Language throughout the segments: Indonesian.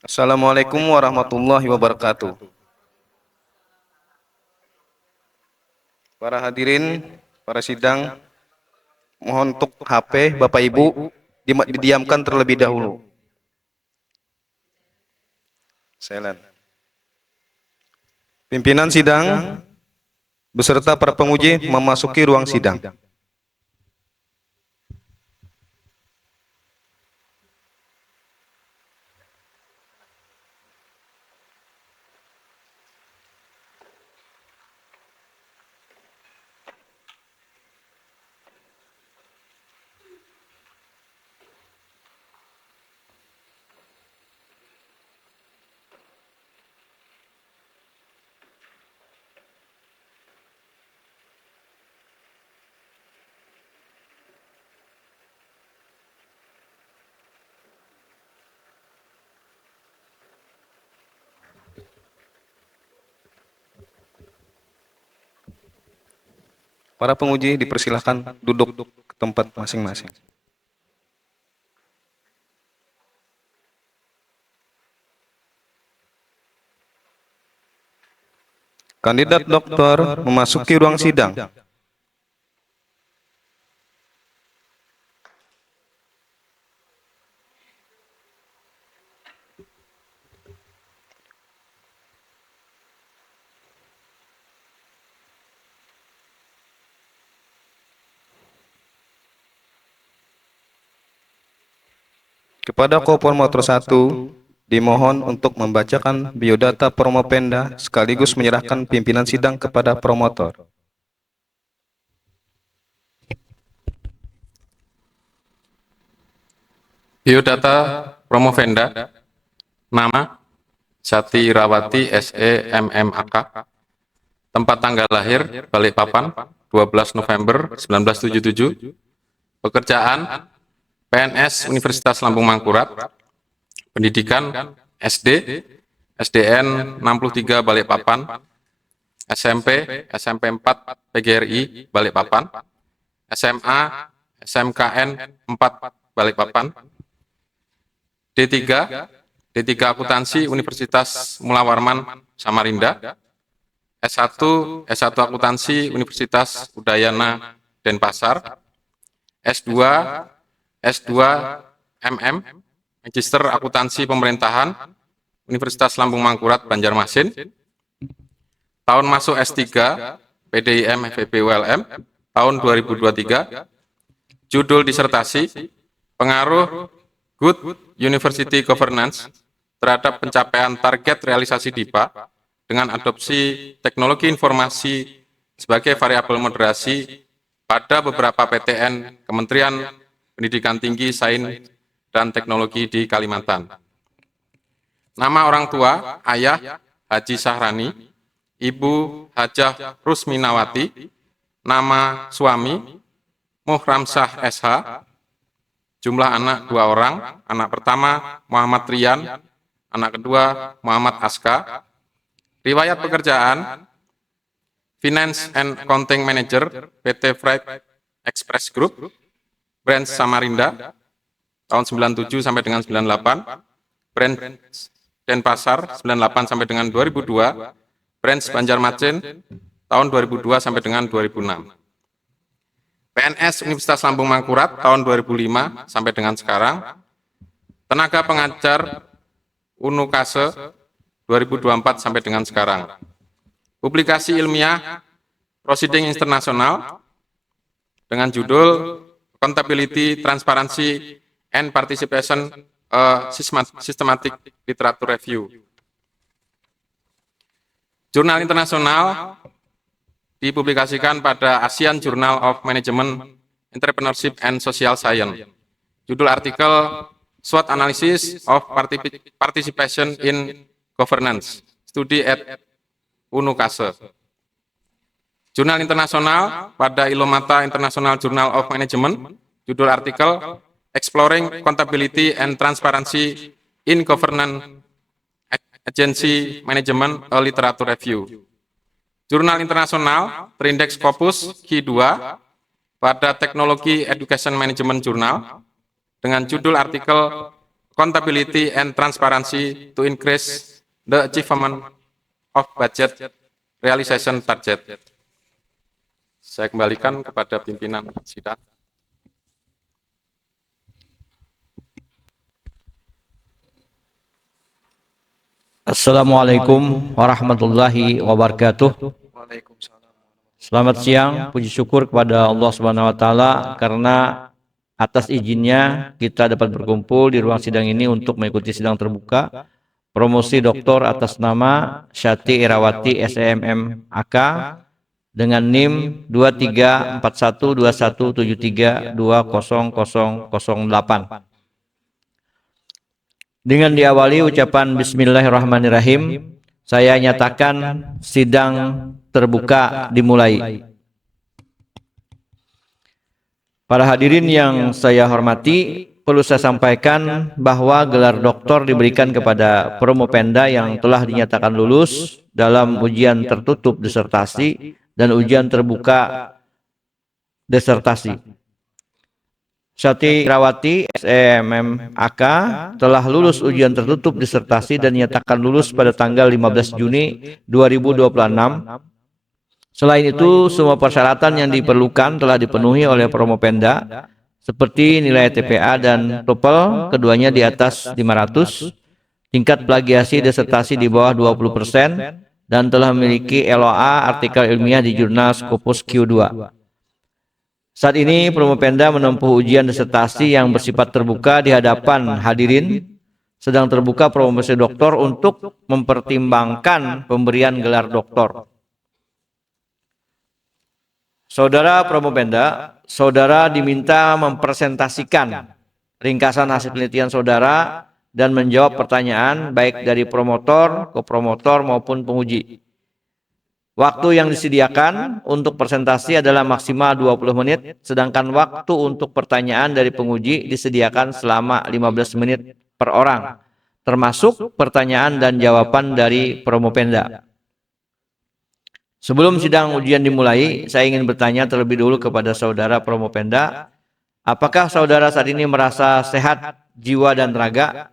Assalamualaikum warahmatullahi wabarakatuh. Para hadirin, para sidang, mohon untuk HP Bapak Ibu didiamkan terlebih dahulu. Silent. Pimpinan sidang beserta para penguji memasuki ruang sidang. Para penguji dipersilahkan duduk ke tempat masing-masing. Kandidat doktor memasuki ruang sidang. Kepada koformator 1, dimohon untuk membacakan biodata Promopenda sekaligus menyerahkan pimpinan sidang kepada promotor. Biodata Promovenda, nama Jati Rawati SE MMAK, tempat tanggal lahir Balikpapan 12 November 1977, pekerjaan PNS Universitas Lambung Mangkurat, pendidikan SD, SDN 63 Balikpapan, SMP 4 PGRI Balikpapan, SMA, SMKN 4 Balikpapan, D3 Akuntansi Universitas Mula Warman Samarinda, S1 Akuntansi Universitas Udayana Denpasar, S2 MM Magister Akuntansi Pemerintahan Universitas Lambung Mangkurat Banjarmasin, tahun masuk S3 PDIM FEB ULM tahun 2023, judul disertasi pengaruh Good University Governance terhadap pencapaian target realisasi DIPA dengan adopsi teknologi informasi sebagai variabel moderasi pada beberapa PTN Kementerian Pendidikan Tinggi, Sains, dan Teknologi di Kalimantan. Nama orang tua, ayah Haji Sahrani, ibu Hajah Rusminawati, nama suami Muhramsah SH, jumlah anak 2 orang, anak pertama Muhammad Rian, anak kedua Muhammad Aska, riwayat pekerjaan, Finance and Accounting Manager PT Freight Express Group, Branch Samarinda, tahun 97 sampai dengan 98, Branch Denpasar 98 sampai dengan 2002, Branch Banjarmasin, tahun 2002 sampai dengan 2006. PNS Universitas Lambung Mangkurat tahun 2005 sampai dengan sekarang, tenaga pengajar Unukase 2024 sampai dengan sekarang. Publikasi ilmiah Proceeding Internasional dengan judul Accountability, Transparency, and Participation Systematic Literature Review. Jurnal internasional dipublikasikan pada ASEAN Journal of Management, Entrepreneurship, and Social Science. Judul artikel SWOT Analysis of Participation in Governance, Study at Unukase. Jurnal internasional pada Ilomata International Journal of Management, judul artikel Exploring Accountability and Transparency in Governance Agency Management, a Literature Review. Jurnal internasional terindeks Scopus Q2 pada Teknologi Education Management Journal dengan judul artikel accountability and transparency to increase the achievement of budget realization target. Saya kembalikan kepada pimpinan sidang. Assalamualaikum warahmatullahi wabarakatuh. Selamat siang, puji syukur kepada Allah Subhanahu wa taala karena atas izinnya kita dapat berkumpul di ruang sidang ini untuk mengikuti sidang terbuka promosi doktor atas nama Syati Irawati SEMM AK dengan NIM 23412173200008. Dengan diawali ucapan Bismillahirrahmanirrahim, saya nyatakan sidang terbuka dimulai. Para hadirin yang saya hormati, perlu saya sampaikan bahwa gelar doktor diberikan kepada Promopenda yang telah dinyatakan lulus dalam ujian tertutup disertasi dan ujian terbuka disertasi. Syati Irawati SEMM AK telah lulus ujian tertutup disertasi dan dinyatakan lulus pada tanggal 15 Juni 2026. Selain itu, semua persyaratan yang diperlukan telah dipenuhi oleh Promopenda seperti nilai TPA dan TOEFL keduanya di atas 500, tingkat plagiasi disertasi di bawah 20% dan telah memiliki LOA artikel ilmiah di jurnal Scopus Q2. Saat ini Promopenda menempuh ujian disertasi yang bersifat terbuka di hadapan hadirin sedang terbuka promosi doktor untuk mempertimbangkan pemberian gelar doktor. Saudara Promopenda, saudara diminta mempresentasikan ringkasan hasil penelitian saudara dan menjawab pertanyaan baik dari promotor, kopromotor maupun penguji. Waktu yang disediakan untuk presentasi adalah maksimal 20 menit, sedangkan waktu untuk pertanyaan dari penguji disediakan selama 15 menit per orang, termasuk pertanyaan dan jawaban dari Promopenda. Sebelum sidang ujian dimulai, saya ingin bertanya terlebih dulu kepada saudara Promopenda, apakah saudara saat ini merasa sehat jiwa dan raga?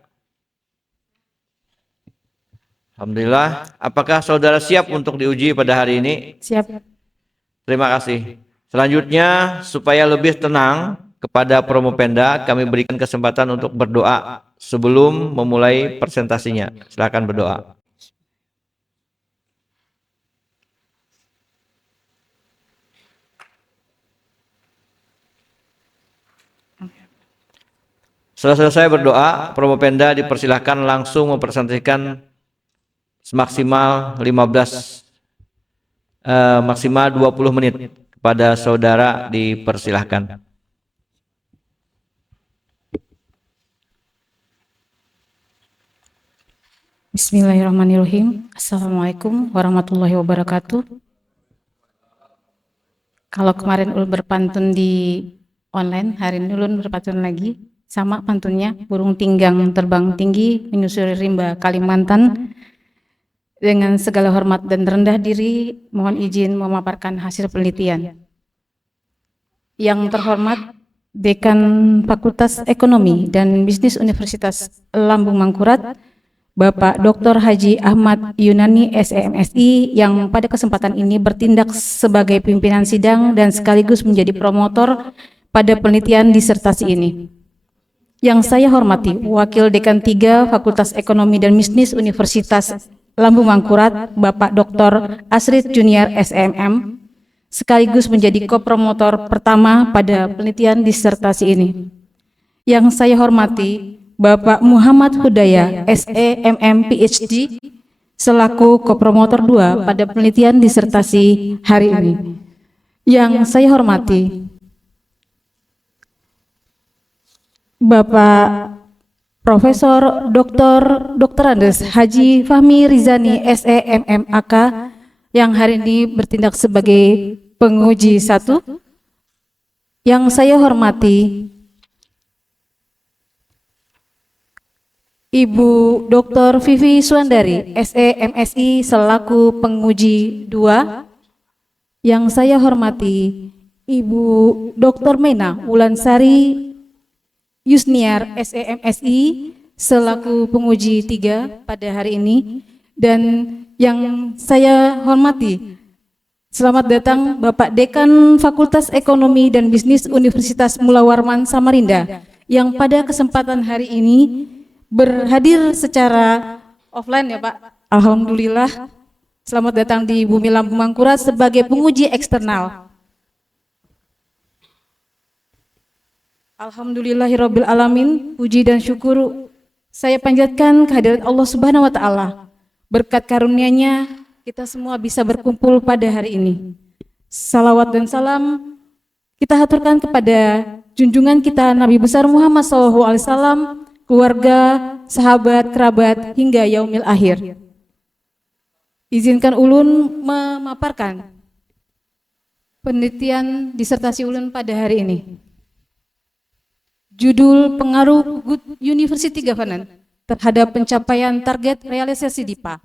Alhamdulillah. Apakah saudara siap untuk diuji pada hari ini? Siap. Terima kasih. Selanjutnya, supaya lebih tenang kepada Promopenda, kami berikan kesempatan untuk berdoa sebelum memulai presentasinya. Silakan berdoa. Setelah selesai berdoa, Promopenda dipersilahkan langsung mempresentasikan maksimal 20 menit kepada saudara dipersilahkan. Bismillahirrahmanirrahim. Assalamualaikum warahmatullahi wabarakatuh. Kalau kemarin ulun berpantun di online, hari ini ulun berpantun lagi. Sama pantunnya, burung tinggang terbang tinggi menyusuri rimba Kalimantan. Dengan segala hormat dan rendah diri, mohon izin memaparkan hasil penelitian. Yang terhormat, Dekan Fakultas Ekonomi dan Bisnis Universitas Lambung Mangkurat, Bapak Dr. Haji Ahmad Yunani SEMSI, yang pada kesempatan ini bertindak sebagai pimpinan sidang dan sekaligus menjadi promotor pada penelitian disertasi ini. Yang saya hormati, Wakil Dekan 3 Fakultas Ekonomi dan Bisnis Universitas Lambung Mangkurat, Bapak Dr. Asrid Junior SMM, sekaligus menjadi kopromotor pertama pada penelitian disertasi ini. Yang saya hormati, Bapak Muhammad Hudaya SEMM PhD, selaku kopromotor 2 pada penelitian disertasi hari ini. Yang saya hormati, Bapak Profesor Dr. Andes Haji Fahmi Rizani SEMM AK yang hari ini bertindak sebagai penguji 1. Yang saya hormati Ibu Dr. Vivi Suandari SEMSI selaku penguji 2. Yang saya hormati Ibu Dr. Mena Wulansari Yusniar SEMSI selaku penguji 3 pada hari ini, dan yang saya hormati, selamat datang Bapak Dekan Fakultas Ekonomi dan Bisnis Universitas Mula Warman Samarinda yang pada kesempatan hari ini berhadir secara offline ya Pak. Alhamdulillah, selamat datang di Bumi Lampung Mangkurat sebagai penguji eksternal. Alhamdulillahirabbil alamin, puji dan syukur saya panjatkan kehadirat Allah Subhanahu wa taala. Berkat karunia-Nya kita semua bisa berkumpul pada hari ini. Salawat dan salam kita haturkan kepada junjungan kita Nabi besar Muhammad SAW, keluarga, sahabat, kerabat hingga yaumil akhir. Izinkan ulun memaparkan penelitian disertasi ulun pada hari ini. Judul pengaruh Good University Governance terhadap pencapaian target realisasi DIPA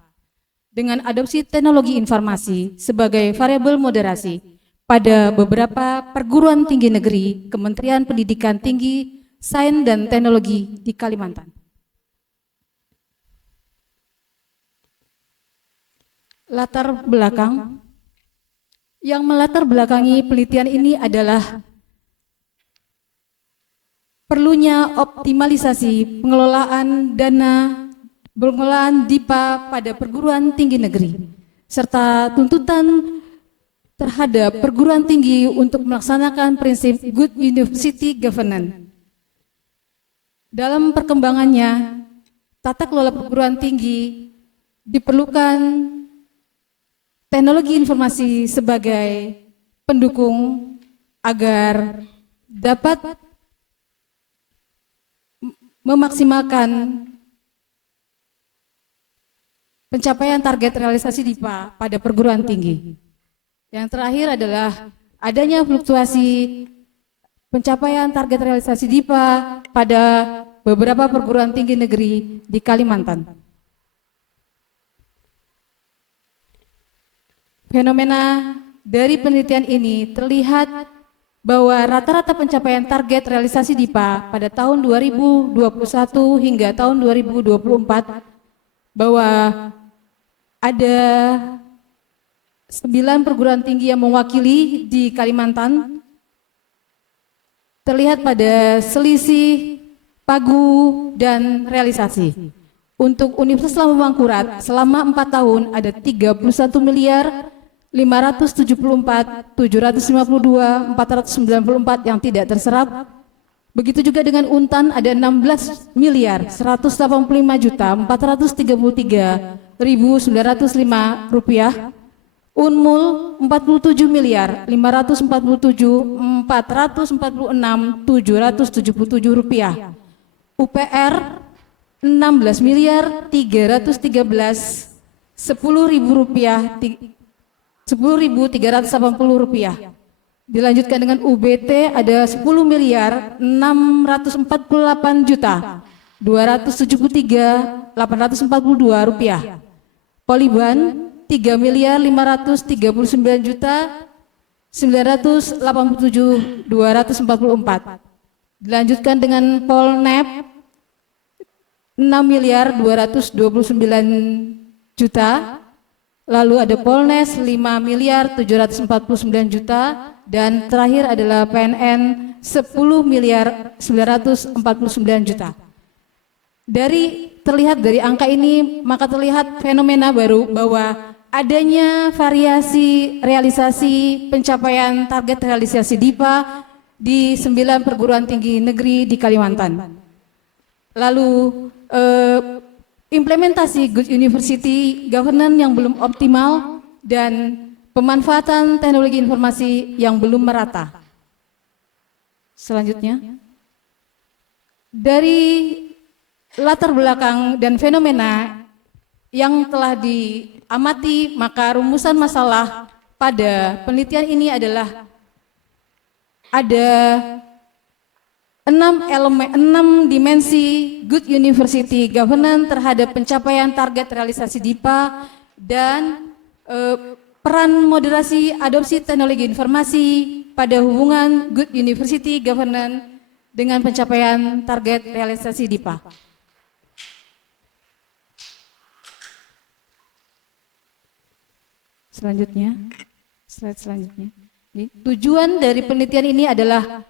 dengan adopsi teknologi informasi sebagai variabel moderasi pada beberapa perguruan tinggi negeri Kementerian Pendidikan Tinggi, Sains dan Teknologi di Kalimantan. Latar belakang yang melatar belakangi penelitian ini adalah perlunya optimalisasi pengelolaan DIPA pada perguruan tinggi negeri, serta tuntutan terhadap perguruan tinggi untuk melaksanakan prinsip Good University Governance. Dalam perkembangannya, tata kelola perguruan tinggi diperlukan teknologi informasi sebagai pendukung agar dapat memaksimalkan pencapaian target realisasi DIPA pada perguruan tinggi. Yang terakhir adalah adanya fluktuasi pencapaian target realisasi DIPA pada beberapa perguruan tinggi negeri di Kalimantan. Fenomena dari penelitian ini terlihat bahwa rata-rata pencapaian target realisasi DIPA pada tahun 2021 hingga tahun 2024 bahwa ada 9 perguruan tinggi yang mewakili di Kalimantan, terlihat pada selisih pagu dan realisasi. Untuk Universitas Lampung Mangkurat selama 4 tahun ada 31 miliar 574.752.494 yang tidak terserap. Begitu juga dengan Untan ada 16.185.433.905 rupiah. Unmul 47.547.446.777 rupiah. UPR 16.313.10.000 rupiah. 10.380 rupiah. Dilanjutkan dengan UBT ada 10.604.873.842 rupiah. Poliban 3.559.987.244. Dilanjutkan dengan Polnep 6.229.000.000. Lalu ada Polnes 5.749.000.000 dan terakhir adalah PNN 10.949.000.000. Terlihat dari angka ini maka terlihat fenomena baru bahwa adanya variasi realisasi pencapaian target realisasi DIPA di 9 perguruan tinggi negeri di Kalimantan. Lalu implementasi Good University Governance yang belum optimal dan pemanfaatan teknologi informasi yang belum merata. Selanjutnya, dari latar belakang dan fenomena yang telah diamati, maka rumusan masalah pada penelitian ini adalah ada 6 dimensi Good University Governance terhadap pencapaian target realisasi DIPA dan peran moderasi adopsi teknologi informasi pada hubungan Good University Governance dengan pencapaian target realisasi DIPA. Selanjutnya, slide selanjutnya. Tujuan dari penelitian ini adalah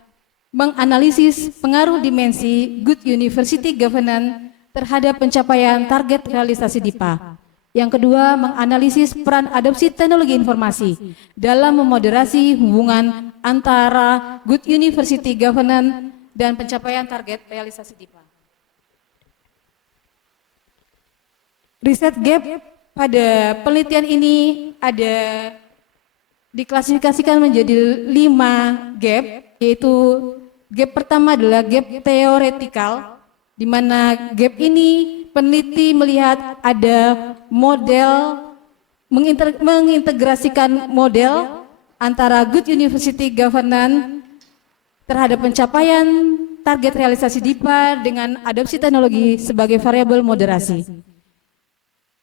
menganalisis pengaruh dimensi Good University Governance terhadap pencapaian target realisasi DIPA. Yang kedua, menganalisis peran adopsi teknologi informasi dalam memoderasi hubungan antara Good University Governance dan pencapaian target realisasi DIPA. Riset gap pada penelitian ini ada diklasifikasikan menjadi 5 gap, yaitu gap pertama adalah gap teoretikal, di mana gap ini peneliti melihat ada model, mengintegrasikan model antara Good University Governance terhadap pencapaian target realisasi DIPA dengan adopsi teknologi sebagai variabel moderasi.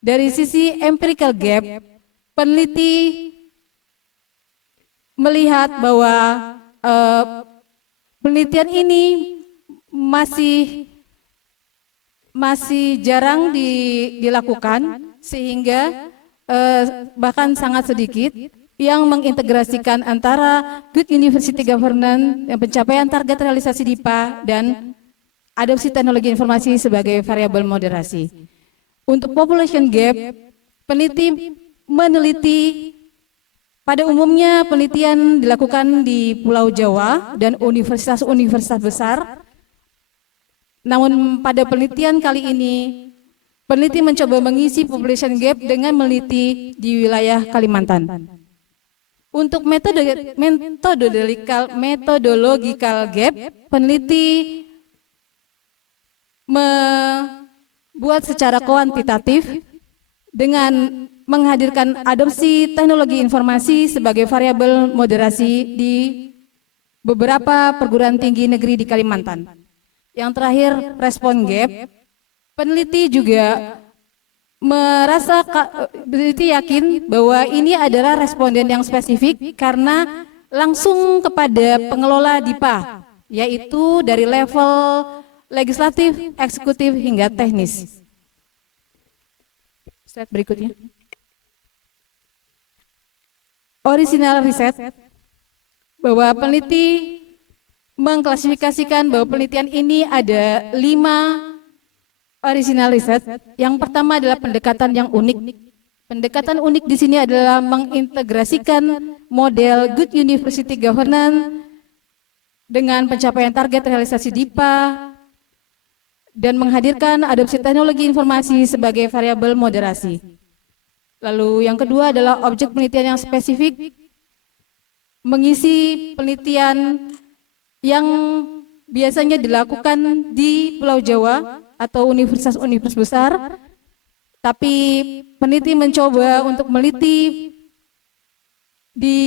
Dari sisi empirical gap, peneliti melihat bahwa penelitian ini masih jarang dilakukan, sehingga bahkan sangat sedikit yang mengintegrasikan antara Good University Governance dan pencapaian target realisasi DIPA dan adopsi teknologi informasi sebagai variabel moderasi. Untuk population gap, peneliti meneliti pada umumnya penelitian dilakukan di Pulau Jawa dan universitas-universitas besar. Namun pada penelitian kali ini, peneliti mencoba mengisi population gap dengan meneliti di wilayah Kalimantan. Untuk metodological gap, peneliti membuat secara kuantitatif dengan menghadirkan adopsi teknologi informasi sebagai variabel moderasi di beberapa perguruan tinggi negeri di Kalimantan. Yang terakhir, respon gap, peneliti juga peneliti yakin bahwa ini adalah responden yang spesifik karena langsung kepada pengelola DIPA, yaitu dari level legislatif, eksekutif, hingga teknis. Slide berikutnya. Original riset, bahwa peneliti mengklasifikasikan bahwa penelitian ini ada 5 original riset. Yang pertama adalah pendekatan yang unik. Pendekatan unik di sini adalah mengintegrasikan model Good University Governance dengan pencapaian target realisasi DIPA dan menghadirkan adopsi teknologi informasi sebagai variabel moderasi. Lalu yang kedua adalah objek penelitian yang spesifik, mengisi penelitian yang biasanya dilakukan di Pulau Jawa atau universitas-universitas besar, tapi peneliti mencoba untuk meneliti di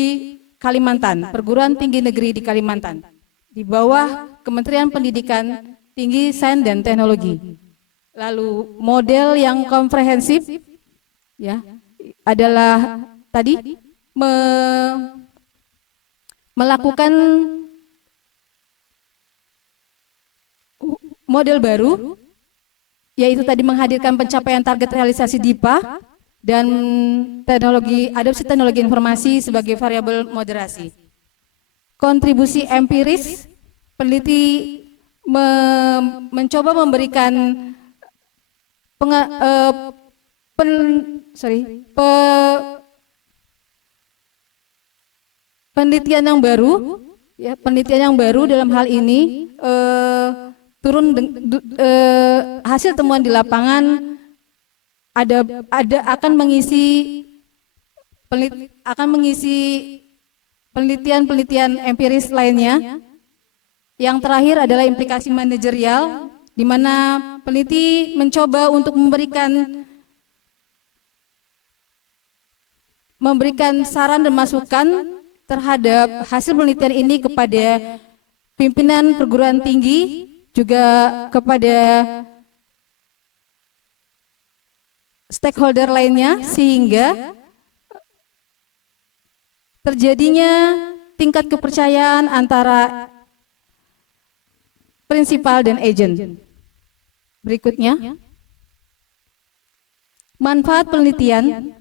Kalimantan, perguruan tinggi negeri di Kalimantan, di bawah Kementerian Pendidikan Tinggi, Sains dan Teknologi. Lalu model yang komprehensif, ya, adalah tadi melakukan model baru, yaitu tadi menghadirkan pencapaian target realisasi DIPA dan adopsi teknologi informasi sebagai variabel moderasi. Kontribusi empiris, peneliti mencoba memberikan penelitian yang baru, ya, penelitian yang baru dalam hal ini hasil temuan di lapangan akan mengisi penelitian empiris lainnya. Yang terakhir adalah implikasi manajerial, di mana peneliti mencoba untuk memberikan saran dan masukan terhadap hasil penelitian ini kepada pimpinan perguruan tinggi, juga kepada stakeholder lainnya, sehingga terjadinya tingkat kepercayaan antara prinsipal dan agent. Berikutnya, manfaat penelitian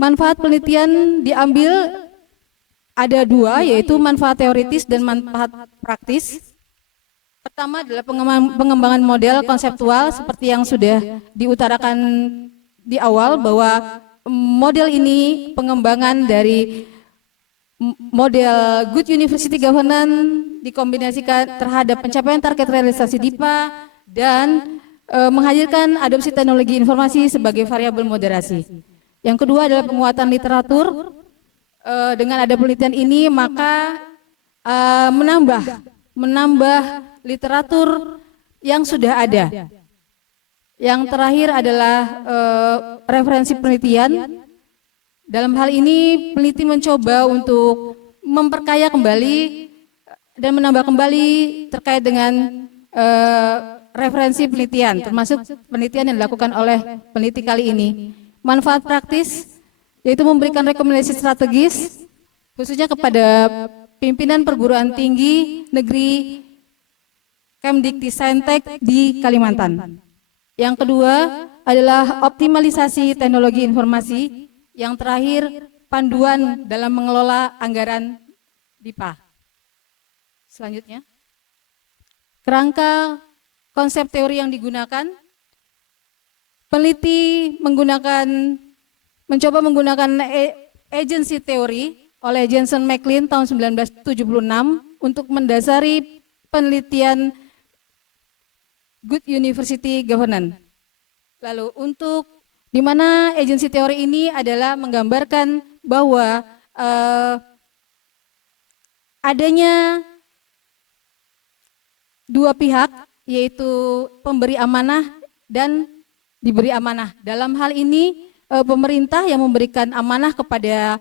Manfaat penelitian diambil ada dua, yaitu manfaat teoritis dan manfaat praktis. Pertama adalah pengembangan model konseptual seperti yang sudah diutarakan di awal, bahwa model ini pengembangan dari model Good University Governance dikombinasikan terhadap pencapaian target realisasi DIPA dan menghadirkan adopsi teknologi informasi sebagai variabel moderasi. Yang kedua adalah penguatan literatur. Dengan ada penelitian ini maka menambah literatur yang sudah ada. Yang terakhir adalah referensi penelitian. Dalam hal ini peneliti mencoba untuk memperkaya kembali dan menambah kembali terkait dengan referensi penelitian, termasuk penelitian yang dilakukan oleh peneliti kali ini. Manfaat praktis yaitu memberikan rekomendasi strategis khususnya kepada pimpinan perguruan tinggi negeri Kemdikti-Saintek di Kalimantan. Yang kedua adalah optimalisasi teknologi informasi. Yang terakhir, panduan dalam mengelola anggaran DIPA. Selanjutnya, kerangka konsep teori yang digunakan. Peneliti mencoba menggunakan agency teori oleh Jensen McLean tahun 1976 untuk mendasari penelitian Good University Governance. Lalu di mana agensi teori ini adalah menggambarkan bahwa adanya dua pihak, yaitu pemberi amanah dan diberi amanah. Dalam hal ini pemerintah yang memberikan amanah kepada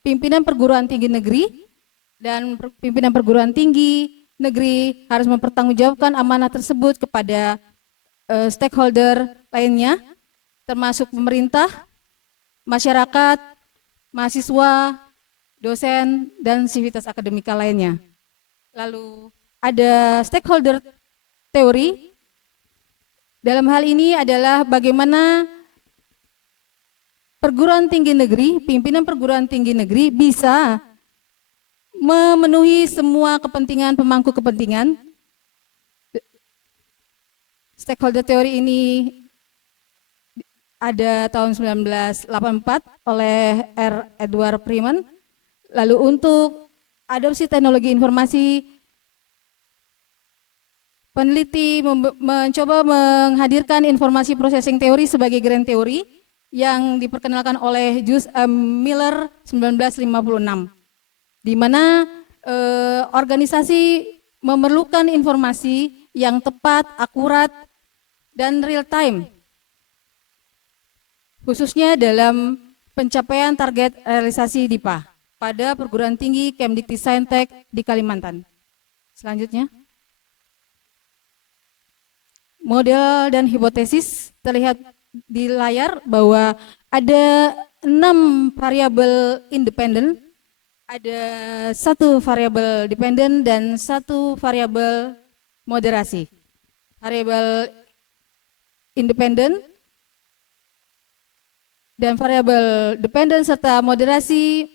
pimpinan perguruan tinggi negeri, dan pimpinan perguruan tinggi negeri harus mempertanggungjawabkan amanah tersebut kepada stakeholder lainnya, termasuk pemerintah, masyarakat, mahasiswa, dosen, dan sivitas akademika lainnya. Lalu ada stakeholder teori. Dalam hal ini adalah bagaimana perguruan tinggi negeri, pimpinan perguruan tinggi negeri bisa memenuhi semua kepentingan pemangku kepentingan. Stakeholder teori ini ada tahun 1984 oleh R. Edward Freeman. Lalu untuk adopsi teknologi informasi, peneliti mencoba menghadirkan informasi processing teori sebagai grand teori yang diperkenalkan oleh Jules M. Miller 1956, di mana organisasi memerlukan informasi yang tepat, akurat, dan real time, khususnya dalam pencapaian target realisasi DIPA pada perguruan tinggi Kemdikti-Saintek di Kalimantan. Selanjutnya, model dan hipotesis. Terlihat di layar bahwa ada 6 variabel independen, ada 1 variabel dependen, dan 1 variabel moderasi. Variabel independen dan variabel dependen serta moderasi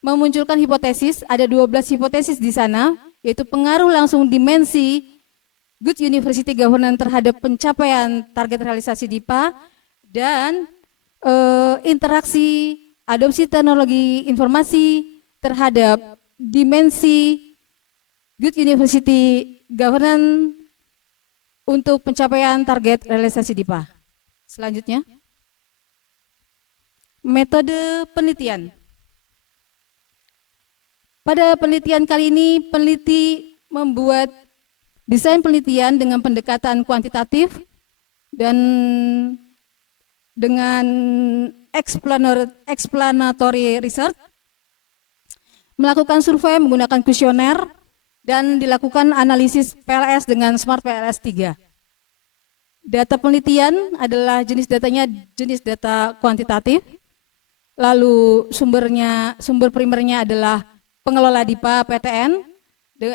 memunculkan hipotesis. Ada 12 hipotesis di sana, yaitu pengaruh langsung dimensi Good University Governance terhadap pencapaian target realisasi DIPA, dan interaksi adopsi teknologi informasi terhadap dimensi Good University Governance untuk pencapaian target realisasi DIPA. Selanjutnya, metode penelitian. Pada penelitian kali ini, peneliti membuat desain penelitian dengan pendekatan kuantitatif dan dengan explanatory research, melakukan survei menggunakan kuesioner, dan dilakukan analisis PLS dengan Smart PLS 3. Data penelitian adalah jenis data kuantitatif, lalu sumber primernya adalah pengelola DIPA PTN,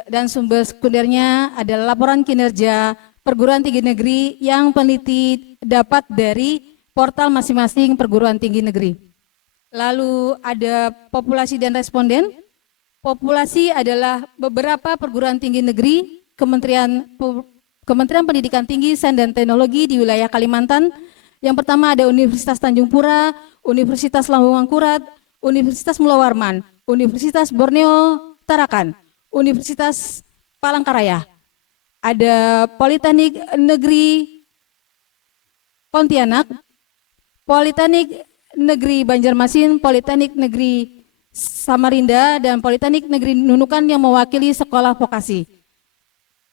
dan sumber sekundernya adalah laporan kinerja perguruan tinggi negeri yang peneliti dapat dari portal masing-masing perguruan tinggi negeri. Lalu ada populasi dan responden. Populasi adalah beberapa perguruan tinggi negeri, Kementerian Pendidikan Tinggi, Sains dan Teknologi di wilayah Kalimantan. Yang pertama ada Universitas Tanjung Pura, Universitas Lambung Mangkurat, Universitas Mula Warman, Universitas Borneo Tarakan, Universitas Palangkaraya. Ada Politeknik Negeri Pontianak, Politeknik Negeri Banjarmasin, Politeknik Negeri Samarinda, dan Politeknik Negeri Nunukan yang mewakili sekolah vokasi.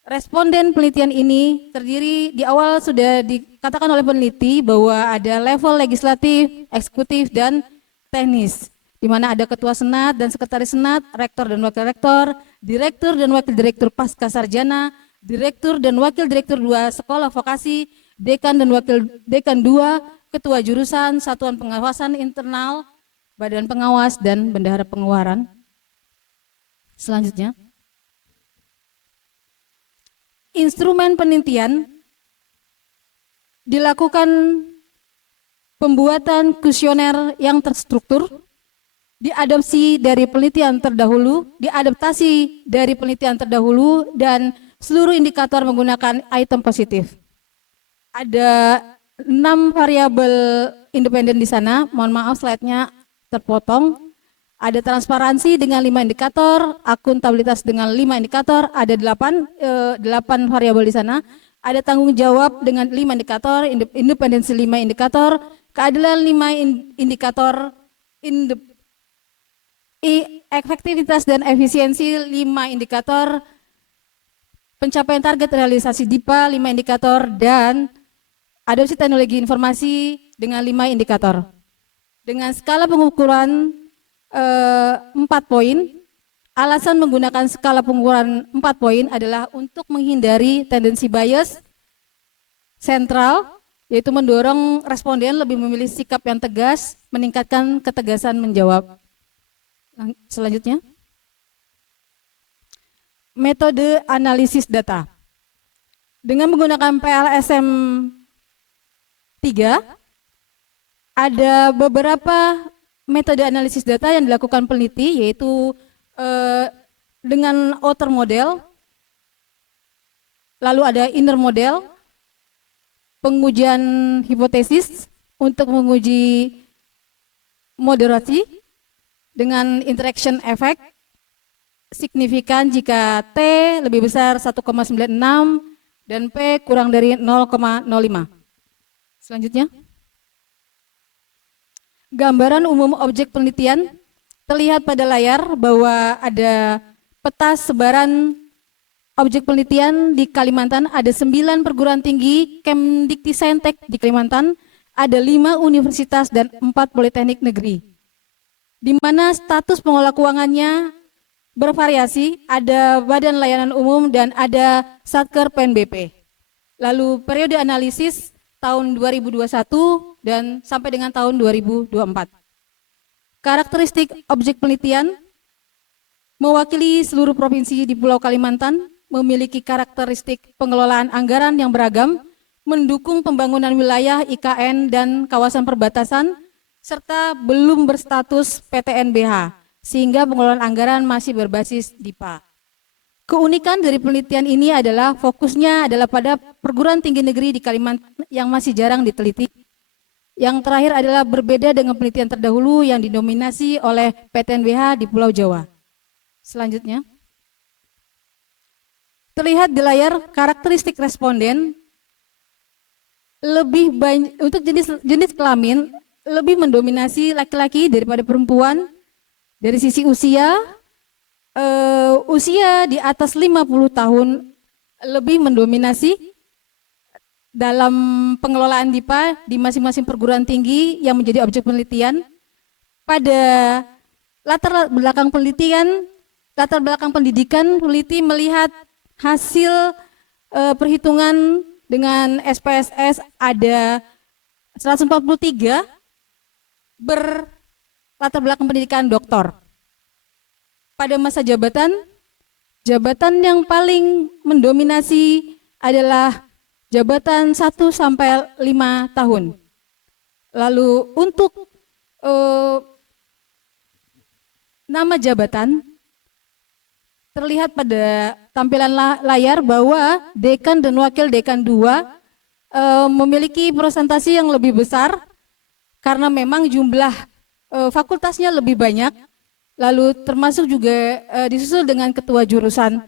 Responden penelitian ini terdiri, di awal sudah dikatakan oleh peneliti bahwa ada level legislatif, eksekutif, dan teknis, di mana ada ketua senat dan sekretaris senat, rektor dan wakil rektor, direktur dan wakil direktur pasca sarjana, direktur dan wakil direktur 2 sekolah vokasi, dekan dan wakil dekan 2, ketua jurusan, satuan pengawasan internal, badan pengawas, dan bendahara pengeluaran. Selanjutnya, instrumen penelitian dilakukan pembuatan kuesioner yang terstruktur, diadopsi dari penelitian terdahulu, diadaptasi dari penelitian terdahulu, dan seluruh indikator menggunakan item positif. Ada 6 variabel independen di sana, mohon maaf slide-nya terpotong. Ada transparansi dengan 5 indikator, akuntabilitas dengan 5 indikator, ada 8 variabel di sana. Ada tanggung jawab dengan 5 indikator, independensi 5 indikator, keadilan 5 indikator, efektivitas dan efisiensi 5 indikator, pencapaian target realisasi DIPA 5 indikator, dan adopsi teknologi informasi dengan 5 indikator. Dengan skala pengukuran 4 poin. Alasan menggunakan skala pengukuran 4 poin adalah untuk menghindari tendensi bias sentral, yaitu mendorong responden lebih memilih sikap yang tegas, meningkatkan ketegasan menjawab. Selanjutnya, metode analisis data. Dengan menggunakan PLSM 3, ada beberapa metode analisis data yang dilakukan peneliti, yaitu dengan outer model, lalu ada inner model, pengujian hipotesis untuk menguji moderasi dengan interaction effect signifikan jika T lebih besar 1,96 dan P kurang dari 0,05. Selanjutnya, gambaran umum objek penelitian. Terlihat pada layar bahwa ada peta sebaran objek penelitian di Kalimantan. Ada 9 perguruan tinggi Kemdikti-Saintek di Kalimantan, ada 5 universitas dan 4 politeknik negeri, di mana status pengelola keuangannya bervariasi, ada Badan Layanan Umum dan ada Satker PNBP. Lalu periode analisis tahun 2021 dan sampai dengan tahun 2024. Karakteristik objek penelitian mewakili seluruh provinsi di Pulau Kalimantan, memiliki karakteristik pengelolaan anggaran yang beragam, mendukung pembangunan wilayah IKN dan kawasan perbatasan, serta belum berstatus PTNBH, sehingga pengelolaan anggaran masih berbasis DIPA. Keunikan dari penelitian ini adalah fokusnya adalah pada perguruan tinggi negeri di Kalimantan yang masih jarang diteliti. Yang terakhir adalah berbeda dengan penelitian terdahulu yang didominasi oleh PTNBH di Pulau Jawa. Selanjutnya, terlihat di layar karakteristik responden lebih banyak untuk jenis kelamin lebih mendominasi laki-laki daripada perempuan. Dari sisi usia, usia di atas 50 tahun lebih mendominasi dalam pengelolaan DIPA di masing-masing perguruan tinggi yang menjadi objek penelitian. Pada latar belakang pendidikan, peneliti melihat hasil perhitungan dengan SPSS ada 143 berlatar belakang pendidikan doktor. Pada masa jabatan yang paling mendominasi adalah jabatan 1 sampai 5 tahun. Lalu untuk nama jabatan, terlihat pada tampilan layar bahwa dekan dan wakil dekan 2 memiliki presentasi yang lebih besar karena memang jumlah fakultasnya lebih banyak, lalu termasuk juga disusul dengan ketua jurusan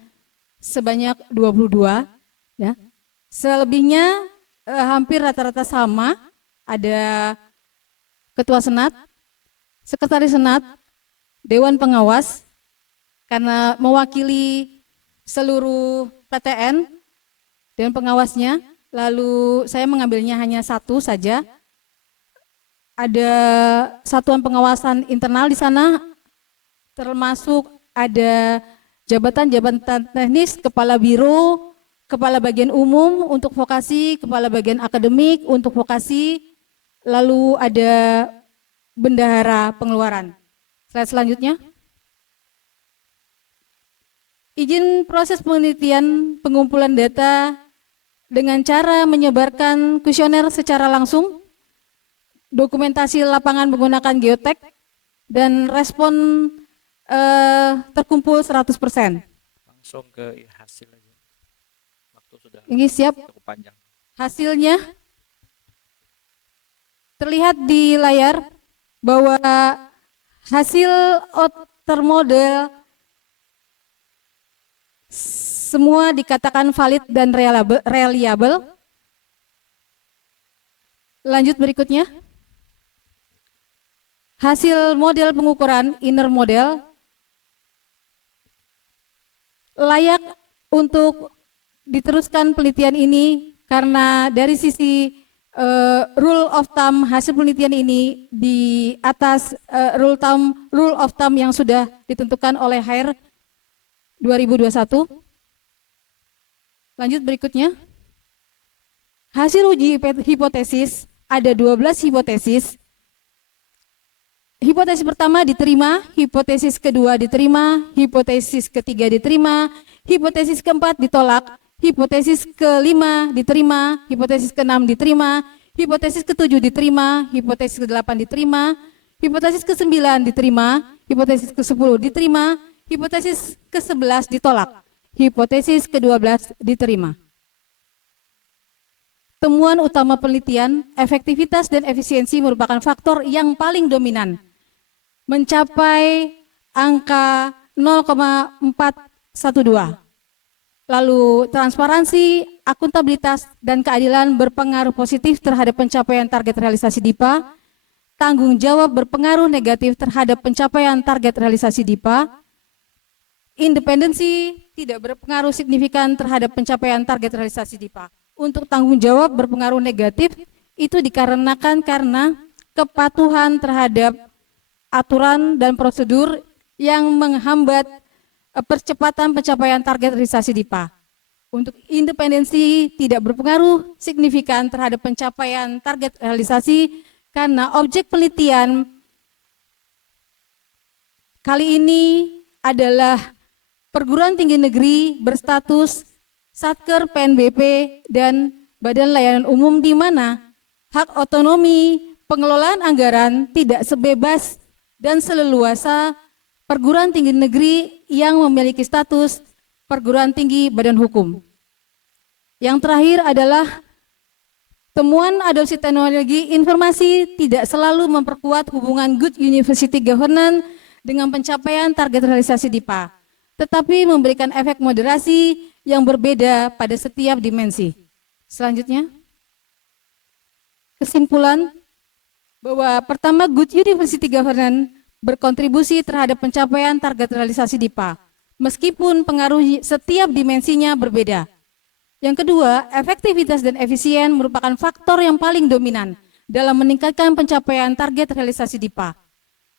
sebanyak 22, ya. Selebihnya hampir rata-rata sama, ada ketua senat, sekretaris senat, dewan pengawas, karena mewakili seluruh PTN dan pengawasnya, lalu saya mengambilnya hanya satu saja. Ada satuan pengawasan internal di sana, termasuk ada jabatan-jabatan teknis, kepala biro, kepala bagian umum untuk vokasi, kepala bagian akademik untuk vokasi, lalu ada bendahara pengeluaran. Slide selanjutnya. Izin proses penelitian pengumpulan data dengan cara menyebarkan kuesioner secara langsung, dokumentasi lapangan menggunakan geotek, dan respon terkumpul 100%. Langsung ke hasil aja. Waktu sudah Ini siap. cukup panjang. Hasilnya terlihat di layar bahwa hasil outer model semua dikatakan valid dan reliable. Lanjut berikutnya. Hasil model pengukuran inner model layak untuk diteruskan penelitian ini karena dari sisi rule of thumb hasil penelitian ini di atas rule of thumb yang sudah ditentukan oleh HAIR 2021. Lanjut berikutnya. Hasil uji hipotesis, ada 12 hipotesis. Hipotesis pertama diterima, hipotesis kedua diterima, hipotesis ketiga diterima, hipotesis keempat ditolak, hipotesis kelima diterima, hipotesis keenam diterima, hipotesis ketujuh diterima, hipotesis kedelapan diterima, hipotesis kesembilan diterima, hipotesis ke-10 diterima, hipotesis ke-11 ditolak, hipotesis ke-12 diterima. Temuan utama penelitian, efektivitas dan efisiensi merupakan faktor yang paling dominan, mencapai angka 0,412. Lalu transparansi, akuntabilitas, dan keadilan berpengaruh positif terhadap pencapaian target realisasi DIPA. Tanggung jawab berpengaruh negatif terhadap pencapaian target realisasi DIPA. Independensi tidak berpengaruh signifikan terhadap pencapaian target realisasi DIPA. Untuk tanggung jawab berpengaruh negatif itu dikarenakan karena kepatuhan terhadap aturan dan prosedur yang menghambat percepatan pencapaian target realisasi DIPA. Untuk independensi tidak berpengaruh signifikan terhadap pencapaian target realisasi karena objek penelitian kali ini adalah perguruan tinggi negeri berstatus Satker PNBP dan Badan Layanan Umum di mana hak otonomi pengelolaan anggaran tidak sebebas dan seleluasa perguruan tinggi negeri yang memiliki status perguruan tinggi badan hukum. Yang terakhir adalah temuan adopsi teknologi informasi tidak selalu memperkuat hubungan good university governance dengan pencapaian target realisasi DIPA, tetapi memberikan efek moderasi yang berbeda pada setiap dimensi. Selanjutnya, kesimpulan bahwa pertama, good university governance berkontribusi terhadap pencapaian target realisasi DIPA, meskipun pengaruh setiap dimensinya berbeda. Yang kedua, efektivitas dan efisien merupakan faktor yang paling dominan dalam meningkatkan pencapaian target realisasi DIPA.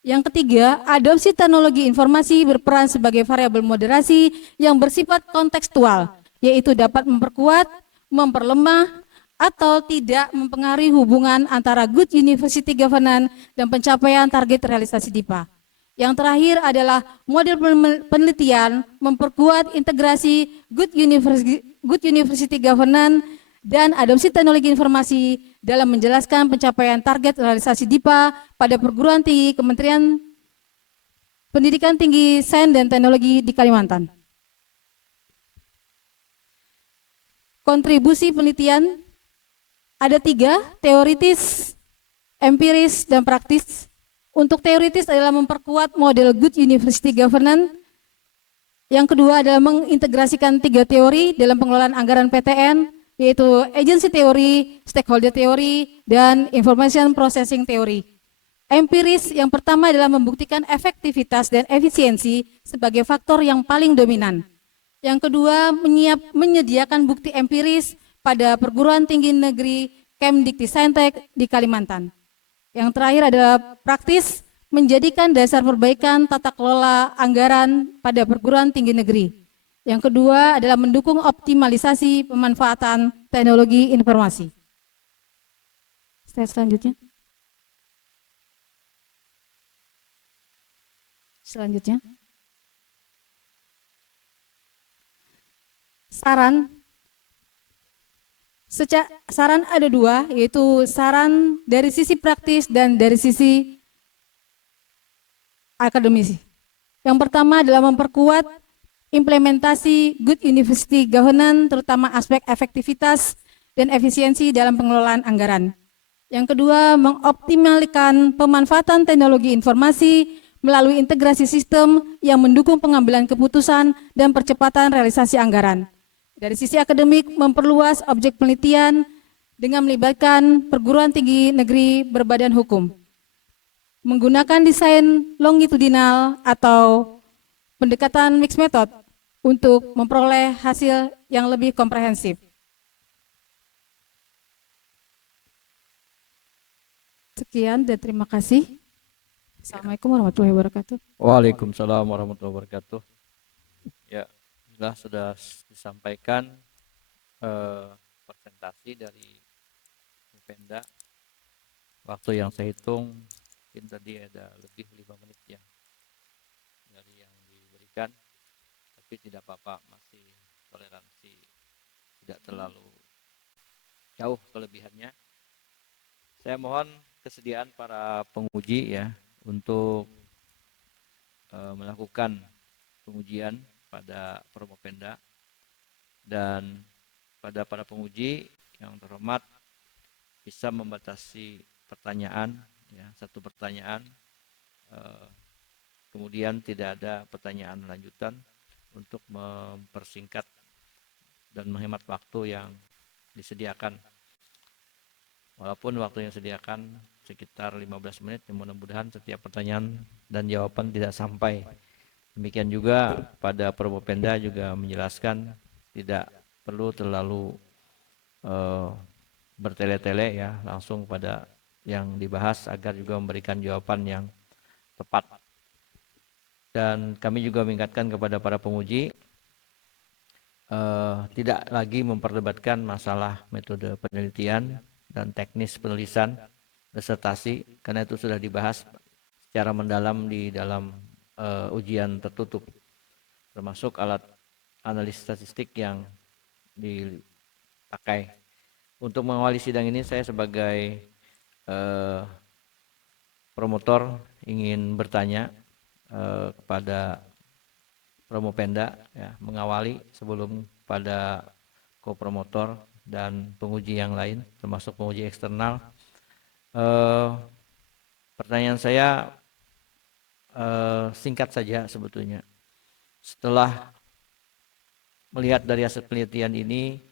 Yang ketiga, adopsi teknologi informasi berperan sebagai variabel moderasi yang bersifat kontekstual, yaitu dapat memperkuat, memperlemah, atau tidak mempengaruhi hubungan antara good university governance dan pencapaian target realisasi DIPA. Yang terakhir adalah model penelitian memperkuat integrasi good university governance dan adopsi teknologi informasi dalam menjelaskan pencapaian target realisasi DIPA pada perguruan tinggi Kementerian Pendidikan Tinggi, Sains dan Teknologi di Kalimantan. Kontribusi penelitian ada 3, teoritis, empiris, dan praktis. Untuk teoritis adalah memperkuat model Good University Governance. Yang kedua adalah mengintegrasikan 3 teori dalam pengelolaan anggaran PTN, yaitu agency teori, stakeholder teori, dan information processing teori. Empiris yang pertama adalah membuktikan efektivitas dan efisiensi sebagai faktor yang paling dominan. Yang kedua, menyediakan bukti empiris pada perguruan tinggi negeri Kemdikti-Saintek di Kalimantan. Yang terakhir adalah praktis, menjadikan dasar perbaikan tata kelola anggaran pada perguruan tinggi negeri. Yang kedua adalah mendukung optimalisasi pemanfaatan teknologi informasi. Slide selanjutnya. Selanjutnya. Saran ada 2, yaitu saran dari sisi praktis dan dari sisi akademisi. Yang pertama adalah memperkuat implementasi Good University Governance, terutama aspek efektivitas dan efisiensi dalam pengelolaan anggaran. Yang kedua, mengoptimalkan pemanfaatan teknologi informasi melalui integrasi sistem yang mendukung pengambilan keputusan dan percepatan realisasi anggaran. Dari sisi akademik, memperluas objek penelitian dengan melibatkan perguruan tinggi negeri berbadan hukum. Menggunakan desain longitudinal atau pendekatan mixed method untuk memperoleh hasil yang lebih komprehensif. Sekian dan terima kasih. Assalamualaikum warahmatullahi wabarakatuh. Waalaikumsalam warahmatullahi wabarakatuh. Ya, sudah disampaikan presentasi dari Pemda. Waktu yang saya hitung mungkin tadi ada lebih 5 menit ya dari yang diberikan, tapi tidak apa-apa, masih toleransi, tidak terlalu jauh kelebihannya. Saya mohon kesediaan para penguji ya untuk melakukan pengujian pada Promopenda, dan pada para penguji yang terhormat bisa membatasi pertanyaan ya, 1 pertanyaan, kemudian tidak ada pertanyaan lanjutan untuk mempersingkat dan menghemat waktu yang disediakan. Walaupun waktu yang disediakan sekitar 15 menit, mudah-mudahan setiap pertanyaan dan jawaban tidak sampai. Demikian juga pada Promopenda juga menjelaskan tidak perlu terlalu bertele-tele ya, langsung pada yang dibahas agar juga memberikan jawaban yang tepat. Dan kami juga mengingatkan kepada para penguji tidak lagi memperdebatkan masalah metode penelitian dan teknis penulisan disertasi, karena itu sudah dibahas secara mendalam di dalam ujian tertutup, termasuk alat analisis statistik yang dipakai. Untuk mengawali sidang ini, saya sebagai promotor ingin bertanya kepada Promopenda ya, mengawali sebelum pada kopromotor dan penguji yang lain, termasuk penguji eksternal. Pertanyaan saya singkat saja sebetulnya. Setelah melihat dari hasil penelitian ini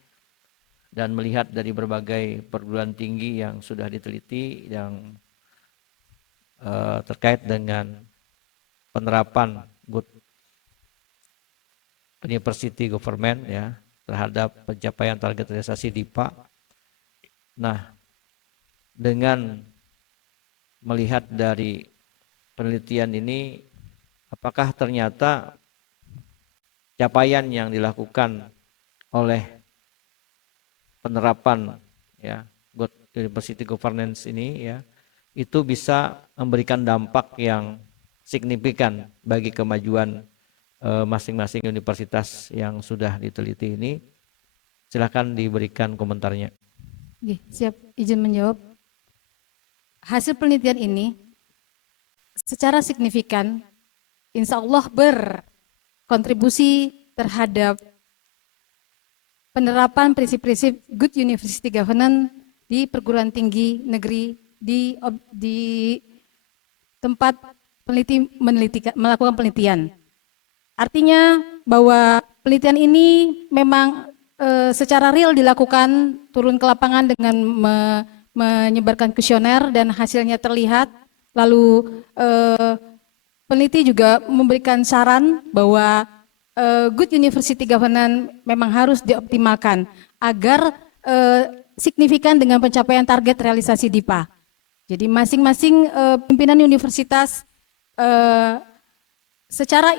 dan melihat dari berbagai perguruan tinggi yang sudah diteliti yang terkait dengan penerapan Good University Government ya terhadap pencapaian target realisasi DIPA. Nah, dengan melihat dari penelitian ini, apakah ternyata capaian yang dilakukan oleh penerapan ya Good University Governance ini ya itu bisa memberikan dampak yang signifikan bagi kemajuan masing-masing universitas yang sudah diteliti ini? Silakan diberikan komentarnya. Oke, siap, izin menjawab. Hasil penelitian ini secara signifikan insya Allah berkontribusi terhadap penerapan prinsip-prinsip good university governance di perguruan tinggi negeri di tempat melakukan penelitian. Artinya bahwa penelitian ini memang secara real dilakukan, turun ke lapangan dengan menyebarkan kuesioner dan hasilnya terlihat. Lalu peneliti juga memberikan saran bahwa good university governance memang harus dioptimalkan agar signifikan dengan pencapaian target realisasi DIPA. Jadi masing-masing pimpinan universitas secara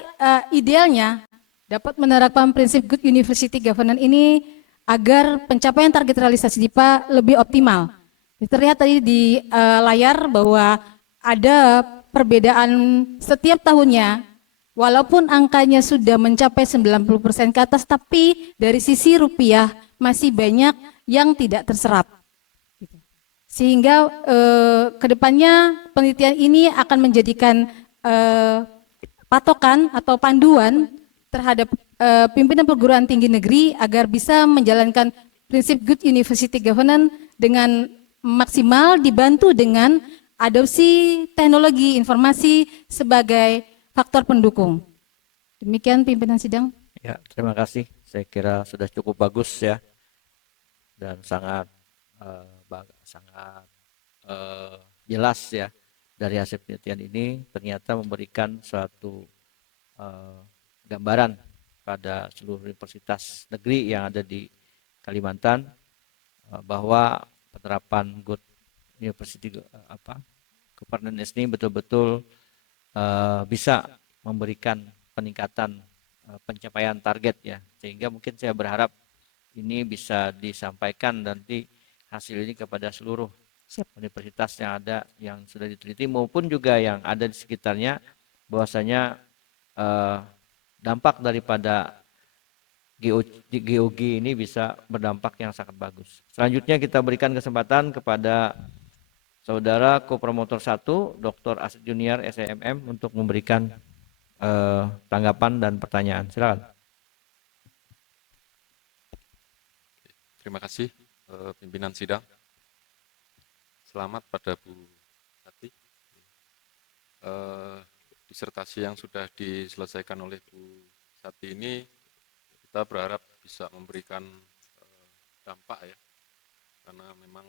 idealnya dapat menerapkan prinsip good university governance ini agar pencapaian target realisasi DIPA lebih optimal. Terlihat tadi di layar bahwa ada perbedaan setiap tahunnya, walaupun angkanya sudah mencapai 90% ke atas, tapi dari sisi rupiah masih banyak yang tidak terserap. Sehingga kedepannya penelitian ini akan menjadikan patokan atau panduan terhadap pimpinan perguruan tinggi negeri agar bisa menjalankan prinsip good university governance dengan maksimal, dibantu dengan adopsi teknologi informasi sebagai faktor pendukung. Demikian pimpinan sidang. Ya, terima kasih. Saya kira sudah cukup bagus ya, dan sangat jelas ya, dari hasil penelitian ini ternyata memberikan suatu gambaran pada seluruh universitas negeri yang ada di Kalimantan bahwa penerapan good university governance ini betul-betul bisa memberikan peningkatan pencapaian target ya, sehingga mungkin saya berharap ini bisa disampaikan nanti hasil ini kepada seluruh universitas yang ada, yang sudah diteliti maupun juga yang ada di sekitarnya, bahwasanya dampak daripada GOG ini bisa berdampak yang sangat bagus. Selanjutnya kita berikan kesempatan kepada Saudara Kopromotor 1, Dr. Asep Junior SEMM untuk memberikan tanggapan dan pertanyaan. Silakan. Terima kasih pimpinan sidang. Selamat pada Bu Hati. Disertasi yang sudah diselesaikan oleh Bu Sati ini kita berharap bisa memberikan dampak ya, karena memang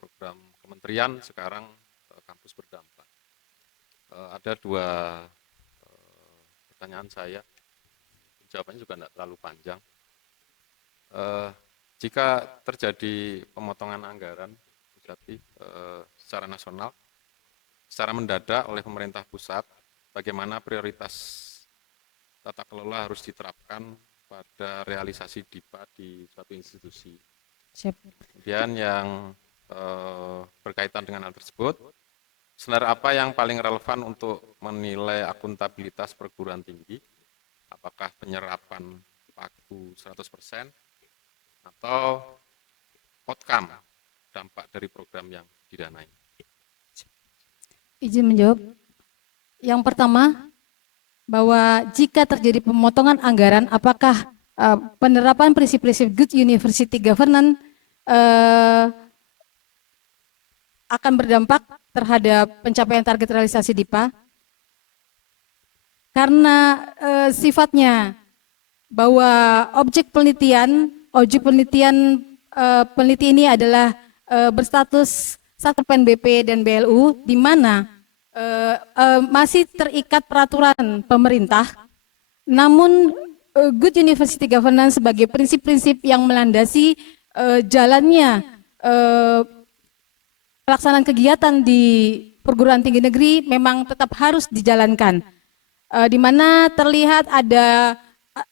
program kementerian sekarang kampus berdampak. Ada dua pertanyaan saya, jawabannya juga tidak terlalu panjang. Jika terjadi pemotongan anggaran secara nasional, secara mendadak oleh pemerintah pusat, bagaimana prioritas tata kelola harus diterapkan pada realisasi DIPA di suatu institusi. Kemudian yang berkaitan dengan hal tersebut, standar apa yang paling relevan untuk menilai akuntabilitas perguruan tinggi? Apakah penyerapan pagu 100% atau outcome, dampak dari program yang didanai? Izin menjawab. Yang pertama, bahwa jika terjadi pemotongan anggaran, apakah penerapan prinsip-prinsip good university governance akan berdampak terhadap pencapaian target realisasi DIPA? Karena sifatnya bahwa objek peneliti ini adalah berstatus satu PNBP dan BLU, di mana masih terikat peraturan pemerintah, namun good university governance sebagai prinsip-prinsip yang melandasi jalannya pelaksanaan kegiatan di perguruan tinggi negeri memang tetap harus dijalankan. Di mana terlihat ada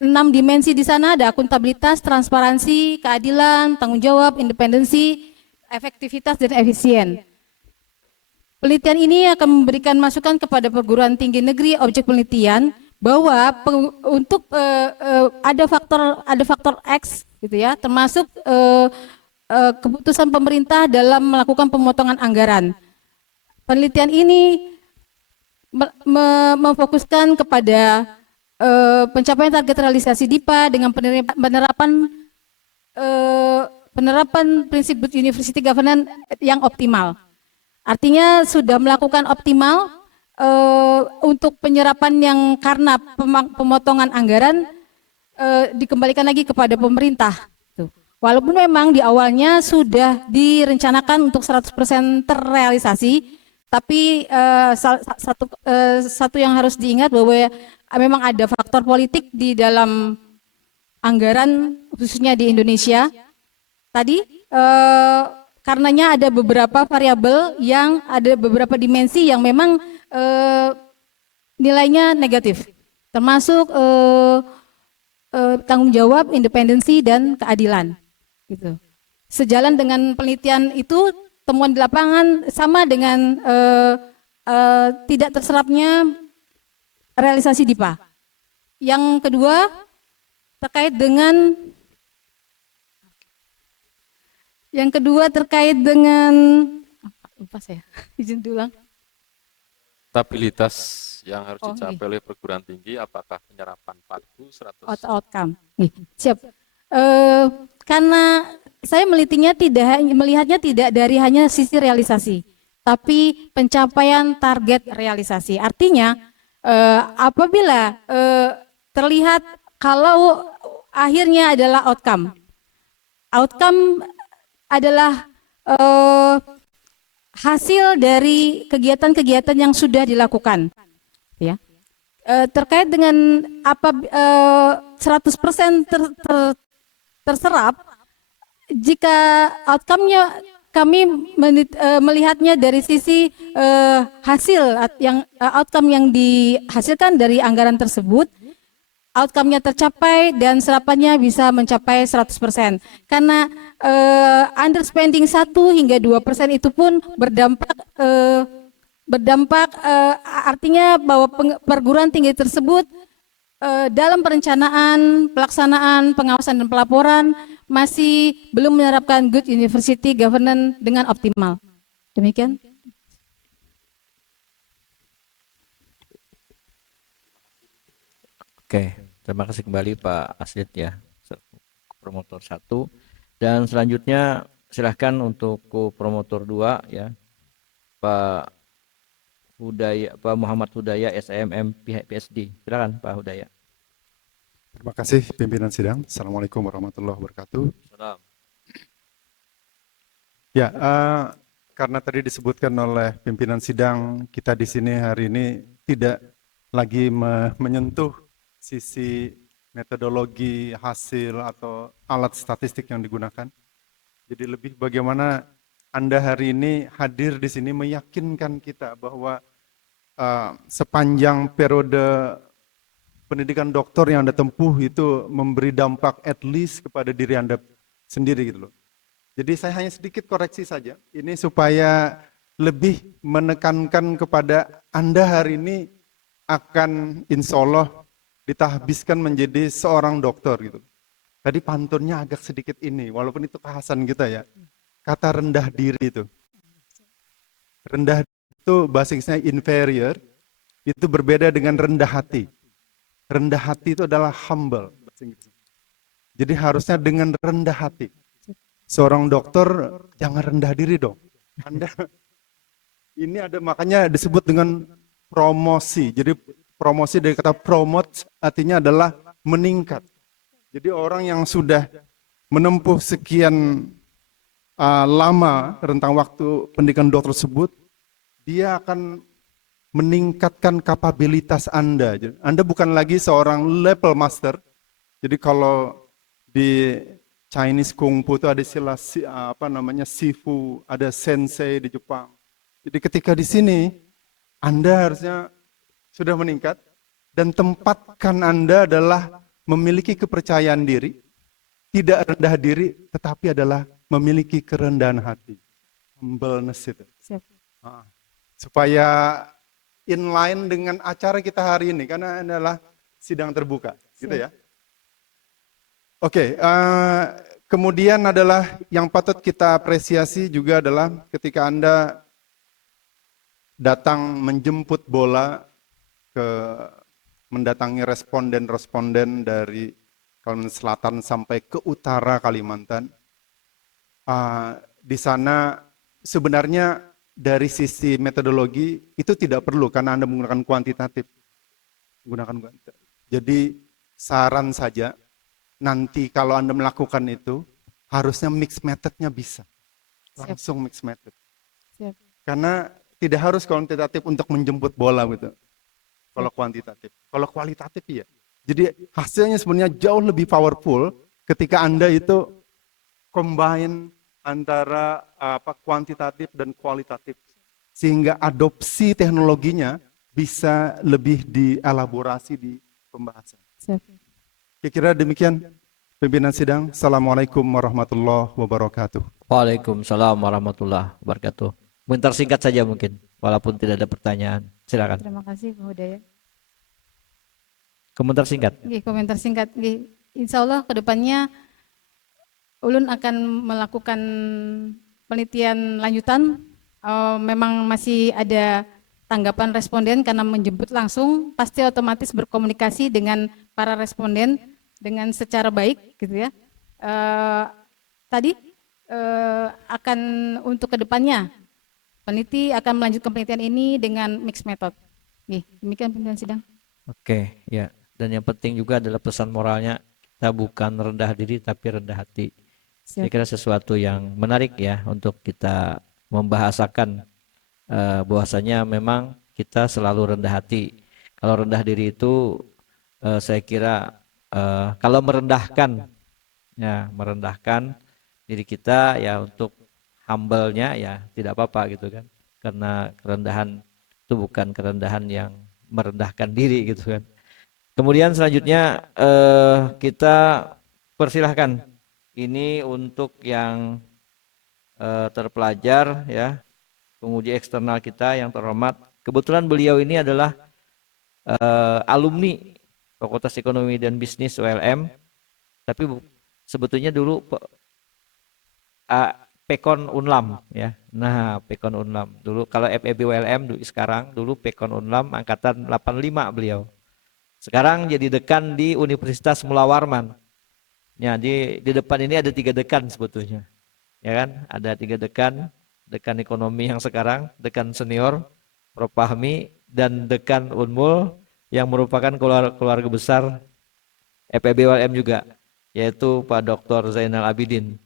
6 dimensi di sana, ada akuntabilitas, transparansi, keadilan, tanggung jawab, independensi, efektivitas, dan efisien. Penelitian ini akan memberikan masukan kepada perguruan tinggi negeri objek penelitian bahwa untuk ada faktor X gitu ya, termasuk keputusan pemerintah dalam melakukan pemotongan anggaran. Penelitian ini memfokuskan kepada pencapaian target realisasi DIPA dengan penerapan prinsip Good University Governance yang optimal. Artinya sudah melakukan optimal untuk penyerapan yang karena pemotongan anggaran dikembalikan lagi kepada pemerintah. Tuh. Walaupun memang di awalnya sudah direncanakan untuk 100% terrealisasi, tapi satu yang harus diingat bahwa memang ada faktor politik di dalam anggaran khususnya di Indonesia. Tadi karenanya ada beberapa variabel yang ada beberapa dimensi yang memang nilainya negatif, termasuk tanggung jawab, independensi dan keadilan. Gitu. Sejalan dengan penelitian itu, temuan di lapangan sama dengan tidak terserapnya realisasi DIPA. Yang kedua terkait dengan lupa saya, izin ulang. Stabilitas yang harus Oh, dicapai oleh perguruan tinggi, apakah penyerapan pagu 100 Outcome. Siap. Karena saya melihatnya tidak dari hanya sisi realisasi, tapi pencapaian target realisasi. Artinya apabila terlihat kalau akhirnya adalah outcome adalah hasil dari kegiatan-kegiatan yang sudah dilakukan, ya. Terkait dengan 100% terserap, jika outcome-nya kami melihatnya dari sisi hasil outcome yang dihasilkan dari anggaran tersebut, outcome-nya tercapai dan serapannya bisa mencapai 100%. Karena underspending 1 hingga 2% itu pun berdampak artinya bahwa perguruan tinggi tersebut dalam perencanaan, pelaksanaan, pengawasan dan pelaporan masih belum menerapkan Good University Governance dengan optimal. Demikian. Oke, terima kasih kembali Pak Aslid ya, promotor 1. Dan selanjutnya silahkan untuk promotor 2 ya, Pak Muhammad Hudaya SMM PSD. Silakan Pak Hudaya. Terima kasih pimpinan sidang. Assalamualaikum warahmatullahi wabarakatuh. Salam. Ya, karena tadi disebutkan oleh pimpinan sidang, kita di sini hari ini tidak lagi menyentuh sisi metodologi, hasil atau alat statistik yang digunakan. Jadi lebih bagaimana Anda hari ini hadir di sini meyakinkan kita bahwa sepanjang periode pendidikan doktor yang Anda tempuh itu memberi dampak at least kepada diri Anda sendiri gitu loh. Jadi saya hanya sedikit koreksi saja, ini supaya lebih menekankan kepada Anda hari ini akan insya Allah ditahbiskan menjadi seorang dokter gitu. Tadi pantunnya agak sedikit ini, walaupun itu kekhasan kita ya. Kata rendah diri itu. Rendah itu bahasa Inggrisnya inferior, itu berbeda dengan rendah hati. Rendah hati itu adalah humble. Jadi harusnya dengan rendah hati. Seorang dokter jangan rendah diri dong. Anda ini ada makanya disebut dengan promosi. Jadi promosi dari kata promote artinya adalah meningkat. Jadi orang yang sudah menempuh sekian lama rentang waktu pendidikan dokter tersebut, dia akan meningkatkan kapabilitas Anda. Anda bukan lagi seorang level master. Jadi kalau di Chinese Kung Fu itu ada istilah Sifu, ada sensei di Jepang. Jadi ketika di sini Anda harusnya sudah meningkat dan tempatkan Anda adalah memiliki kepercayaan diri, tidak rendah diri, tetapi adalah memiliki kerendahan hati. Humbleness itu. Siap. Supaya inline dengan acara kita hari ini, karena adalah sidang terbuka, gitu ya. Oke, Kemudian adalah yang patut kita apresiasi juga adalah ketika Anda datang menjemput bola ke mendatangi responden-responden dari Kalimantan Selatan sampai ke utara Kalimantan. Di sana sebenarnya dari sisi metodologi itu tidak perlu karena Anda menggunakan kuantitatif. Jadi saran saja, nanti kalau Anda melakukan itu, harusnya mix methodnya bisa. Langsung mix method. Siap. Karena tidak harus kuantitatif untuk menjemput bola gitu. Kalau kuantitatif. Kalau kualitatif iya. Jadi hasilnya sebenarnya jauh lebih powerful ketika Anda itu combine antara kuantitatif dan kualitatif. Sehingga adopsi teknologinya bisa lebih dielaborasi di pembahasan. Siap. Kira-kira demikian pimpinan sidang. Assalamualaikum warahmatullahi wabarakatuh. Waalaikumsalam warahmatullahi wabarakatuh. Bentar singkat saja mungkin, walaupun tidak ada pertanyaan. Silakan. Terima kasih Pak Hudaya. Komentar singkat. Nggih, komentar singkat. Nggih, insya Allah kedepannya Ulun akan melakukan penelitian lanjutan. Memang masih ada tanggapan responden karena menjemput langsung, pasti otomatis berkomunikasi dengan para responden dengan secara baik, gitu ya. Tadi akan untuk kedepannya peneliti akan melanjutkan penelitian ini dengan mixed method. Nggih, demikian pimpinan sidang. Oke, ya. Dan yang penting juga adalah pesan moralnya, kita bukan rendah diri tapi rendah hati. Saya kira sesuatu yang menarik ya untuk kita membahasakan bahwasanya memang kita selalu rendah hati. Kalau rendah diri itu saya kira kalau merendahkan diri kita ya untuk humble-nya ya tidak apa-apa gitu kan. Karena kerendahan itu bukan kerendahan yang merendahkan diri gitu kan. Kemudian selanjutnya kita persilahkan ini untuk yang terpelajar ya, penguji eksternal kita yang terhormat. Kebetulan beliau ini adalah alumni Fakultas Ekonomi dan Bisnis ULM, tapi sebetulnya dulu Pekon Unlam ya. Nah, Pekon Unlam dulu, kalau FEB ULM sekarang, dulu Pekon Unlam angkatan 85 beliau. Sekarang jadi dekan di Universitas Mula Warman. Ya, di depan ini ada 3 dekan sebetulnya. Ya kan? Ada 3 dekan, dekan ekonomi yang sekarang, dekan senior Prof. Fahmi, dan dekan Unmul yang merupakan keluarga besar FEB ULM juga, yaitu Pak Dr. Zainal Abidin.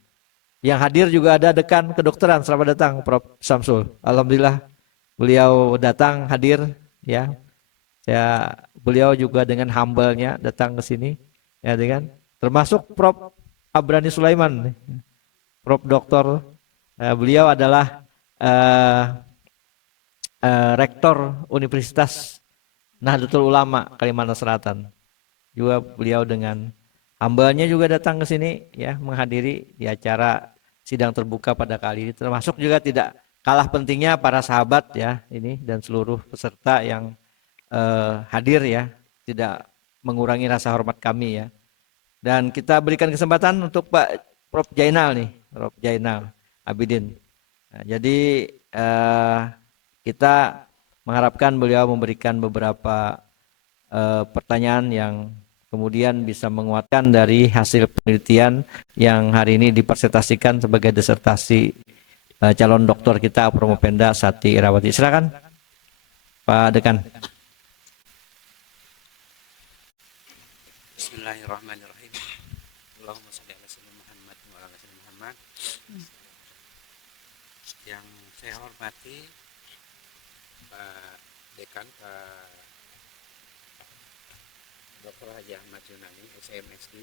Yang hadir juga ada dekan kedokteran. Selamat datang Prof. Samsul. Alhamdulillah beliau datang hadir ya. Beliau juga dengan humble-nya datang ke sini ya, dengan termasuk Prof. Abrani Sulaiman, Prof. Doktor. Beliau adalah rektor Universitas Nahdlatul Ulama Kalimantan Selatan. Juga beliau dengan humble-nya juga datang ke sini ya, menghadiri di acara sidang terbuka pada kali ini. Termasuk juga tidak kalah pentingnya para sahabat ya ini dan seluruh peserta yang hadir ya, tidak mengurangi rasa hormat kami ya. Dan kita berikan kesempatan untuk Pak Prof. Jainal nih, Prof. Jainal Abidin. Nah, jadi kita mengharapkan beliau memberikan beberapa pertanyaan yang kemudian bisa menguatkan dari hasil penelitian yang hari ini dipresentasikan sebagai disertasi calon doktor kita Promopenda Sati Irawati. Silakan Pak Dekan. Bismillahirrahmanirrahim. Allahumma shalli ala sayyidina Muhammad wa ala sayyidina Muhammad. Yang saya hormati Pak Dekan, Pak Dr. Haji Ahmad Yunani, SMSD,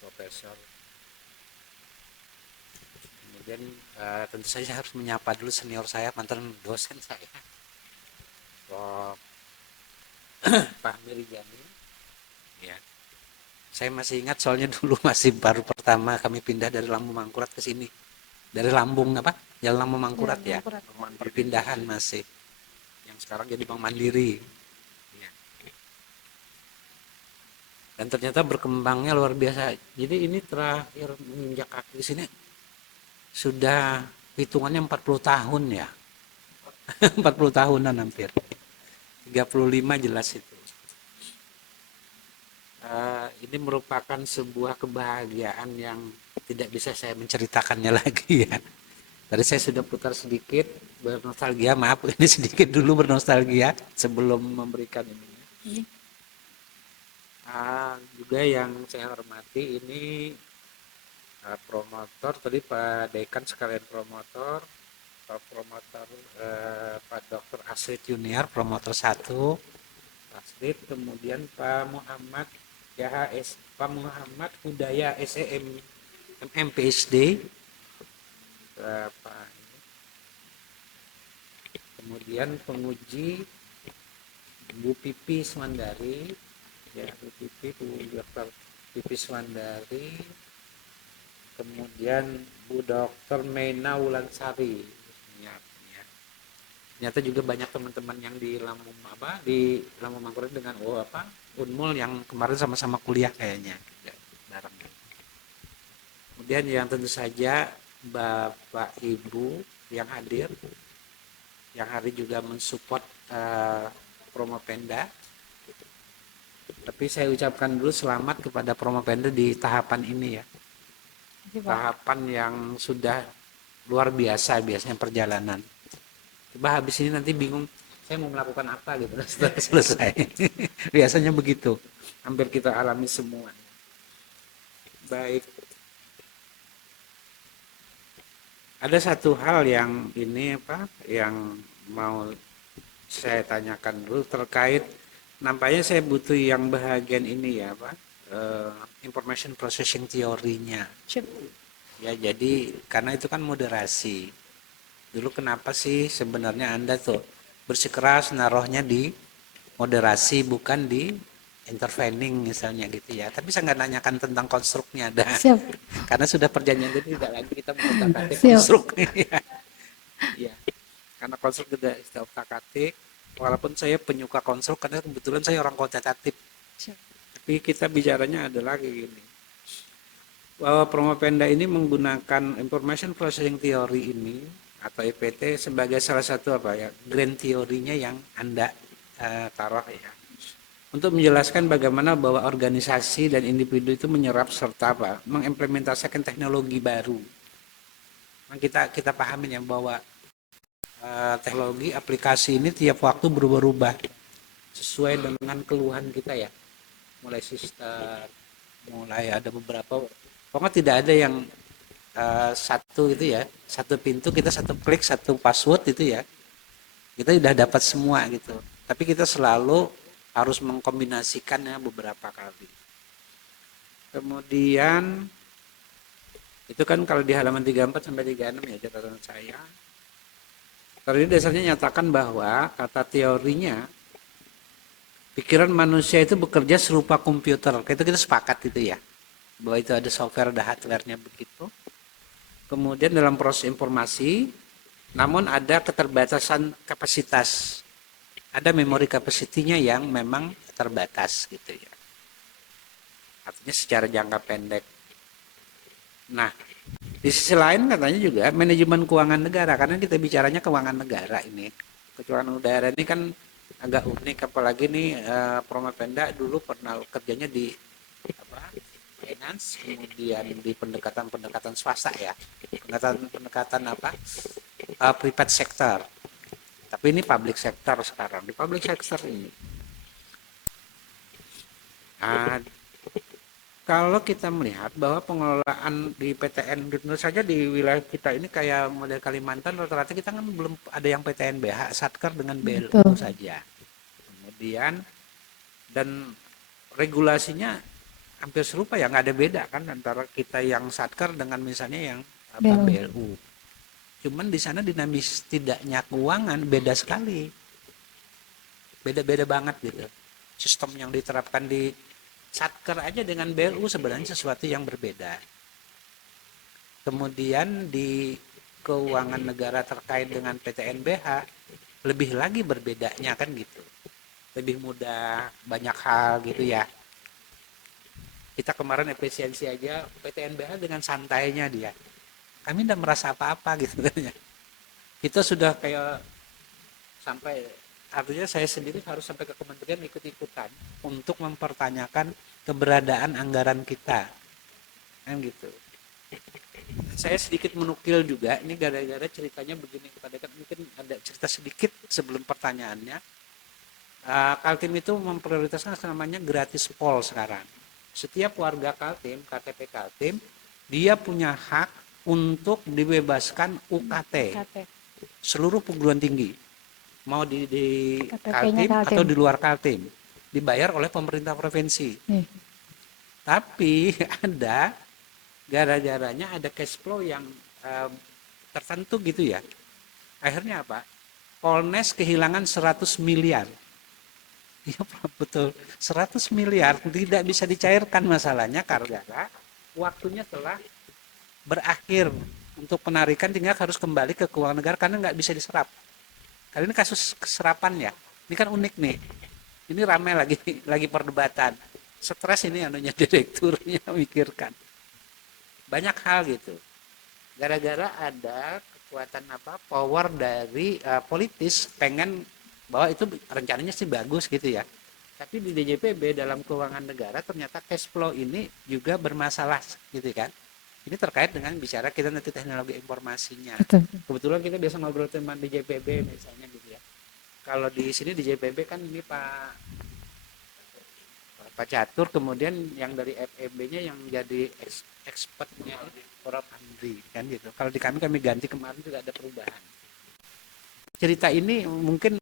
Profesor. Kemudian tentu saja harus menyapa dulu senior saya, mantan dosen saya, Prof. Fahmi Rijani. Ya, saya masih ingat soalnya dulu masih baru pertama kami pindah dari Lambung Mangkurat ke sini. Dari Lambung Jalan Lambung Mangkurat ya. Perpindahan masih. Yang sekarang jadi Bank Mandiri. Ya. Dan ternyata berkembangnya luar biasa. Jadi ini terakhir menginjak kaki di sini sudah hitungannya 40 tahun ya. 40 tahunan hampir. 35 jelas itu. Ini merupakan sebuah kebahagiaan yang tidak bisa saya menceritakannya lagi ya. Tadi saya sudah putar sedikit bernostalgia, maaf ini sedikit dulu bernostalgia sebelum memberikan ini. Juga yang saya hormati ini promotor, tadi Pak Dekan sekalian promotor, Pak Dr. Asrid Junior, promotor 1, Asrid, kemudian Pak Muhammad YHS, Pak Muhammad Hudaya SEM, MM PhD, kemudian penguji Bu Pipi Swandari, ya Bu Pipi, Bu Dr. Pipi Swandari, kemudian Bu Dr. Mena Wulansari, ya. Ternyata juga banyak teman-teman yang di Lampung Mangkurat dengan Unmul yang kemarin sama-sama kuliah kayaknya bareng. Kemudian yang tentu saja Bapak Ibu yang hadir, yang hari juga mensupport Promopenda. Tapi saya ucapkan dulu selamat kepada Promopenda di tahapan ini ya. Tahapan yang sudah luar biasa biasanya perjalanan. Coba habis ini nanti bingung saya mau melakukan apa gitu setelah selesai. Biasanya begitu. Hampir kita alami semua. Baik. Ada satu hal yang yang mau saya tanyakan dulu terkait, nampaknya saya butuh yang bahagian ini ya information processing teorinya. Ya jadi karena itu kan moderasi. Dulu kenapa sih sebenarnya Anda tuh bersikeras naruhnya di moderasi bukan di intervening misalnya gitu ya. Tapi saya nggak nanyakan tentang konstruknya ada. Siap. Karena sudah perjanjian jadi tidak lagi kita mengotak-atik konstruk. Ya. Karena konstruk sudah otak-atik. Walaupun saya penyuka konstruk karena kebetulan saya orang kuantitatif. Tapi kita bicaranya adalah kayak gini. Bahwa Promopenda ini menggunakan information processing theory ini atau IPT sebagai salah satu grand teorinya yang Anda taruh ya. Untuk menjelaskan bagaimana bahwa organisasi dan individu itu menyerap serta mengimplementasikan teknologi baru. Nah, kita pahamin ya bahwa teknologi aplikasi ini tiap waktu berubah-ubah sesuai dengan keluhan kita ya. Mulai sistem, mulai ada beberapa, pokoknya tidak ada yang satu itu ya, satu pintu kita satu klik satu password itu ya, kita sudah dapat semua gitu. Tapi kita selalu harus mengkombinasikannya beberapa kali. Kemudian itu kan kalau di halaman 34 sampai 36 ya catatan saya. Teori dasarnya nyatakan bahwa kata teorinya pikiran manusia itu bekerja serupa komputer. Itu kita sepakat itu ya, bahwa itu ada software ada hardware-nya begitu. Kemudian dalam proses informasi, namun ada keterbatasan kapasitas. Ada memori kapasitinya yang memang terbatas gitu ya. Artinya secara jangka pendek. Nah, di sisi lain katanya juga manajemen keuangan negara, karena kita bicaranya keuangan negara ini. Keuangan negara ini kan agak unik, apalagi nih Promopenda dulu pernah kerjanya di finance, kemudian di pendekatan swasta ya, pendekatan private sector. Tapi ini public sector sekarang. Di public sector ini, kalau kita melihat bahwa pengelolaan di PTN, tentu saja di wilayah kita ini kayak model Kalimantan, rata-rata kita kan belum ada yang PTN BH, Satker dengan BLU saja. Kemudian dan regulasinya hampir serupa ya, nggak ada beda kan antara kita yang Satker dengan misalnya yang BLU. Cuman di sana dinamis tidaknya keuangan beda sekali, beda-beda banget gitu. Sistem yang diterapkan di Satker aja dengan BLU sebenarnya sesuatu yang berbeda. Kemudian di keuangan negara terkait dengan PTNBH lebih lagi berbedanya kan gitu, lebih mudah banyak hal gitu ya. Kita kemarin efisiensi aja PTNBH dengan santainya dia. Kami tidak merasa apa-apa gitu kan ya. Kita sudah kayak sampai artinya saya sendiri harus sampai ke kementerian ikut-ikutan untuk mempertanyakan keberadaan anggaran kita. Kan gitu. Saya sedikit menukil juga, ini gara-gara ceritanya begini kepada kan, mungkin ada cerita sedikit sebelum pertanyaannya. Kaltim itu memprioritaskan namanya gratis pol sekarang. Setiap warga Kaltim, KTP Kaltim, dia punya hak untuk dibebaskan UKT. Seluruh perguruan tinggi, mau di Kaltim atau di luar Kaltim, dibayar oleh pemerintah provinsi. Tapi ada gara-garanya ada cash flow yang tertentu gitu ya. Akhirnya apa? Polnes kehilangan 100 miliar. Iya betul, 100 miliar tidak bisa dicairkan masalahnya karena waktunya telah berakhir untuk penarikan, tinggal harus kembali ke keuangan negara karena nggak bisa diserap. Kali ini kasus keserapan ya, ini kan unik nih. Ini ramai lagi perdebatan. Stres ini anunya direkturnya mikirkan. Banyak hal gitu. Gara-gara ada kekuatan power dari politis pengen bahwa itu rencananya sih bagus gitu ya. Tapi di DJPB dalam keuangan negara ternyata cash flow ini juga bermasalah gitu kan. Ini terkait dengan bicara kita nanti teknologi informasinya. Betul. Kebetulan kita biasa ngobrol tentang DJPB misalnya gitu ya. Kalau di sini DJPB kan ini Pak Catur, kemudian yang dari FEB-nya yang jadi expertnya Prof. Andri kan gitu. Kalau di kami ganti kemarin juga ada perubahan. Cerita ini mungkin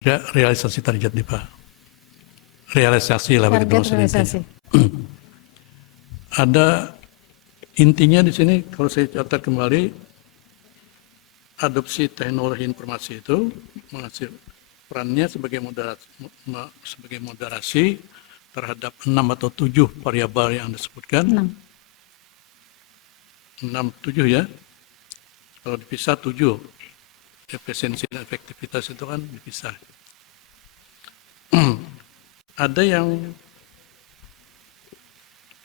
realisasi target nih Pak. Realisasi lah begitu Target maksudnya. realisasi. Ada intinya di sini kalau saya catat kembali, adopsi teknologi informasi itu menghasil perannya sebagai moderasi terhadap 6 atau 7 variabel yang disebutkan. 6, 7 ya. Kalau dipisah 7, efisiensi dan efektivitas itu kan dipisah. Ada yang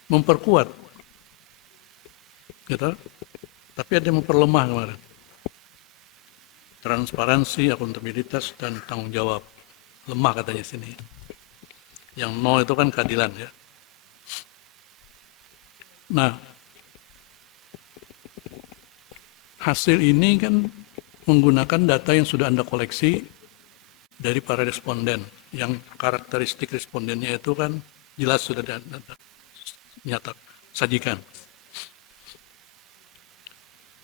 memperkuat, gitu. Tapi ada yang memperlemah kemarin. Transparansi, akuntabilitas, dan tanggung jawab. Lemah katanya sini. Yang 0 itu kan keadilan ya. Nah, hasil ini kan menggunakan data yang sudah Anda koleksi dari para responden. Yang karakteristik respondennya itu kan jelas sudah nyata sajikan.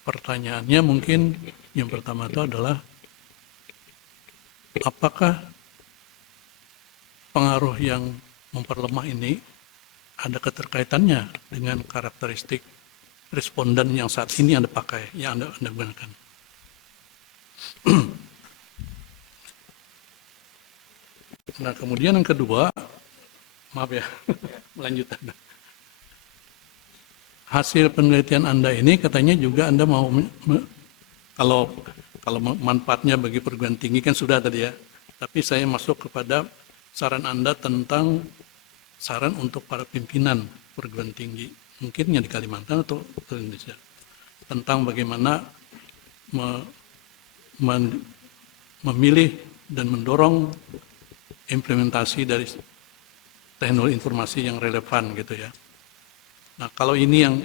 Pertanyaannya mungkin yang pertama itu adalah apakah pengaruh yang memperlemah ini ada keterkaitannya dengan karakteristik responden yang saat ini Anda pakai, yang Anda gunakan. Nah, kemudian yang kedua, maaf ya, melanjutkan. Hasil penelitian Anda ini katanya juga Anda mau, kalau manfaatnya bagi perguruan tinggi kan sudah tadi ya, tapi saya masuk kepada saran Anda tentang saran untuk para pimpinan perguruan tinggi, mungkin yang di Kalimantan atau di Indonesia, tentang bagaimana memilih dan mendorong implementasi dari teknologi informasi yang relevan gitu ya. Nah, kalau ini yang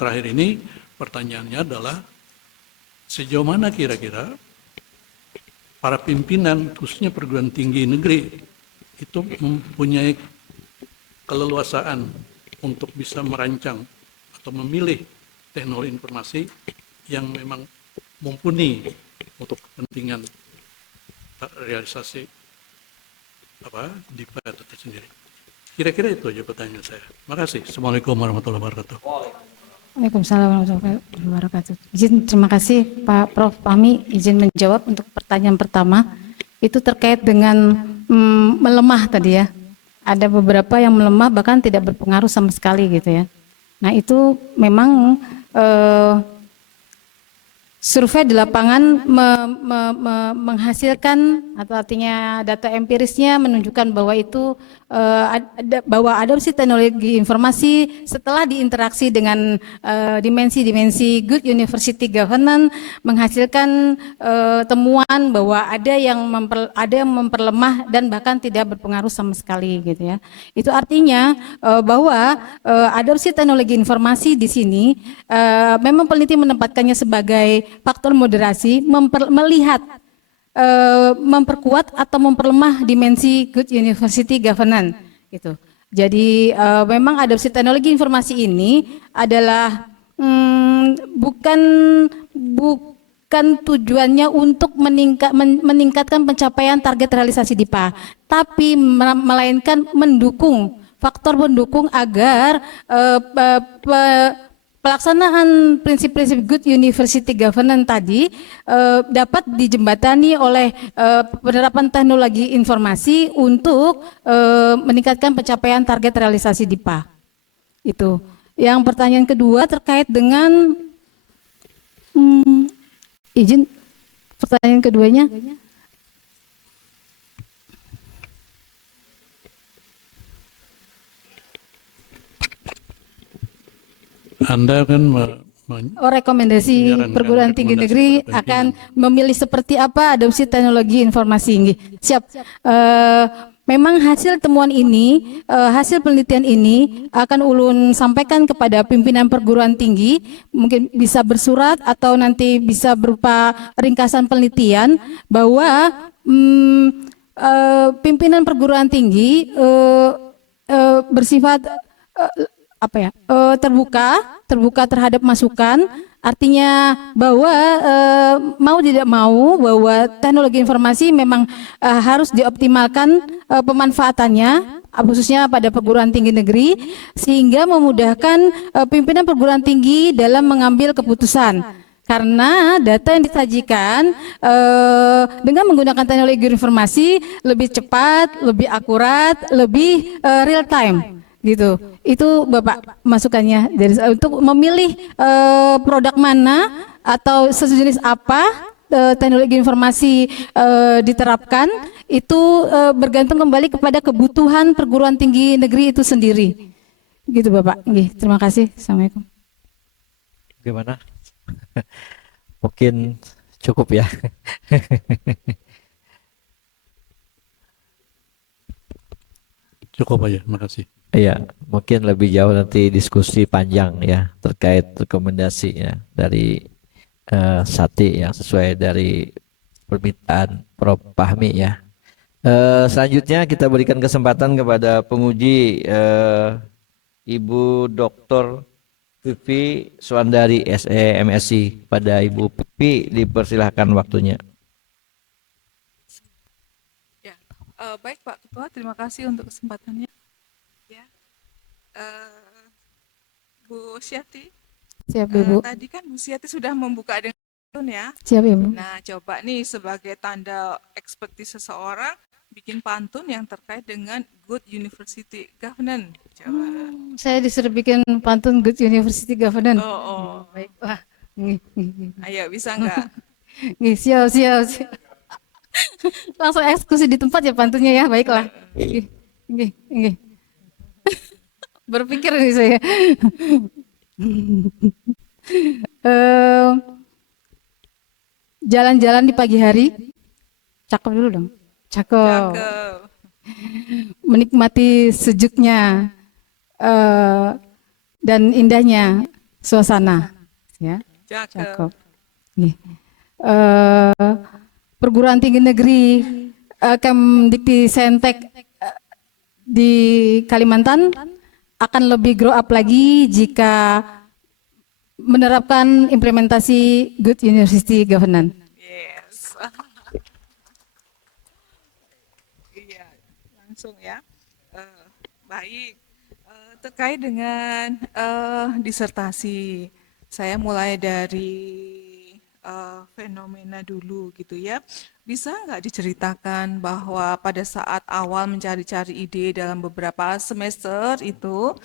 terakhir ini pertanyaannya adalah sejauh mana kira-kira para pimpinan khususnya perguruan tinggi negeri itu mempunyai keleluasaan untuk bisa merancang atau memilih teknologi informasi yang memang mumpuni untuk kepentingan realisasi DIPA itu sendiri. Kira-kira itu aja pertanyaan saya. Terima kasih. Assalamualaikum warahmatullahi wabarakatuh. Waalaikumsalam warahmatullahi wabarakatuh. Terima kasih Pak Prof. Fahmi izin menjawab untuk pertanyaan pertama. Itu terkait dengan melemah tadi ya. Ada beberapa yang melemah bahkan tidak berpengaruh sama sekali gitu ya. Nah itu memang survei di lapangan menghasilkan atau artinya data empirisnya menunjukkan bahwa itu bahwa adopsi teknologi informasi setelah diinteraksi dengan dimensi-dimensi good university governance menghasilkan temuan bahwa ada yang memperlemah dan bahkan tidak berpengaruh sama sekali gitu ya. Itu artinya bahwa adopsi teknologi informasi di sini memang peneliti menempatkannya sebagai faktor moderasi melihat memperkuat atau memperlemah dimensi good university governance gitu. Jadi memang adopsi teknologi informasi ini adalah bukan tujuannya untuk meningkatkan pencapaian target realisasi DIPA, tapi melainkan faktor mendukung agar pelaksanaan prinsip-prinsip good university governance tadi dapat dijembatani oleh penerapan teknologi informasi untuk meningkatkan pencapaian target realisasi DIPA. Itu. Yang pertanyaan kedua terkait dengan izin pertanyaan keduanya. Anda kan rekomendasi perguruan tinggi negeri akan memilih seperti apa adopsi teknologi informasi. Siap. Memang hasil temuan ini, hasil penelitian ini akan ulun sampaikan kepada pimpinan perguruan tinggi, mungkin bisa bersurat atau nanti bisa berupa ringkasan penelitian bahwa pimpinan perguruan tinggi bersifat terbuka terhadap masukan Artinya bahwa mau tidak mau bahwa teknologi informasi memang harus dioptimalkan pemanfaatannya, khususnya pada perguruan tinggi negeri, sehingga memudahkan pimpinan perguruan tinggi dalam mengambil keputusan. Karena data yang disajikan dengan menggunakan teknologi informasi lebih cepat, lebih akurat, lebih real time. Gitu. Itu Bapak masukannya dari untuk memilih produk mana atau sejenis apa teknologi informasi diterapkan itu bergantung kembali kepada kebutuhan perguruan tinggi negeri itu sendiri. Gitu Bapak. Terima kasih. Assalamualaikum. Gimana? Mungkin cukup ya. Cukup aja, makasih. Iya, mungkin lebih jauh nanti diskusi panjang ya terkait rekomendasinya dari Sati yang sesuai dari permintaan Prof. Fahmi ya. Selanjutnya kita berikan kesempatan kepada penguji Ibu Dr. Vivi Suandari SE MSc. Pada Ibu Vivi dipersilahkan waktunya. Ya, baik Pak Ketua, terima kasih untuk kesempatannya. Ya, Bu Syati. Siap Ibu. Tadi kan Bu Syati sudah membuka dengan pantun ya. Siap Ibu. Nah, coba nih sebagai tanda ekspertis seseorang bikin pantun yang terkait dengan good university governance. Coba. Saya disuruh bikin pantun good university governance. Oh. Baik Pak. Ayo, bisa nggak? Siap. Langsung eksekusi di tempat ya pantunnya ya. Baiklah. Nggih. Berpikir nih saya. Jalan-jalan di pagi hari. Cakep dulu dong. Cakep. Menikmati sejuknya dan indahnya suasana. Ya. Cakep. Perguruan tinggi negeri Kemdikti Sentek di Kalimantan akan lebih grow up lagi jika menerapkan implementasi good university governance. Yes. Iya, langsung ya. Baik. Terkait dengan disertasi, saya mulai dari fenomena dulu gitu ya. Bisa nggak diceritakan bahwa pada saat awal mencari-cari ide dalam beberapa semester itu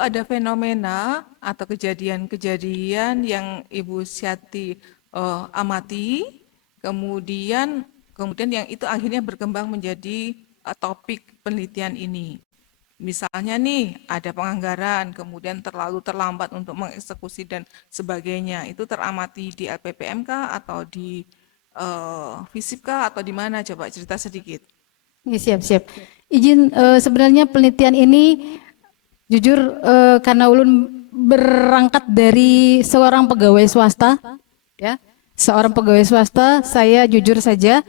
ada fenomena atau kejadian-kejadian yang Ibu Syati amati, kemudian yang itu akhirnya berkembang menjadi topik penelitian ini. Misalnya nih, ada penganggaran, kemudian terlalu terlambat untuk mengeksekusi dan sebagainya. Itu teramati di LPPM kah atau di FISIP kah atau di mana? Coba cerita sedikit. Siap. Izin sebenarnya penelitian ini jujur karena ulun berangkat dari seorang pegawai swasta, ya. Seorang pegawai swasta, saya jujur saja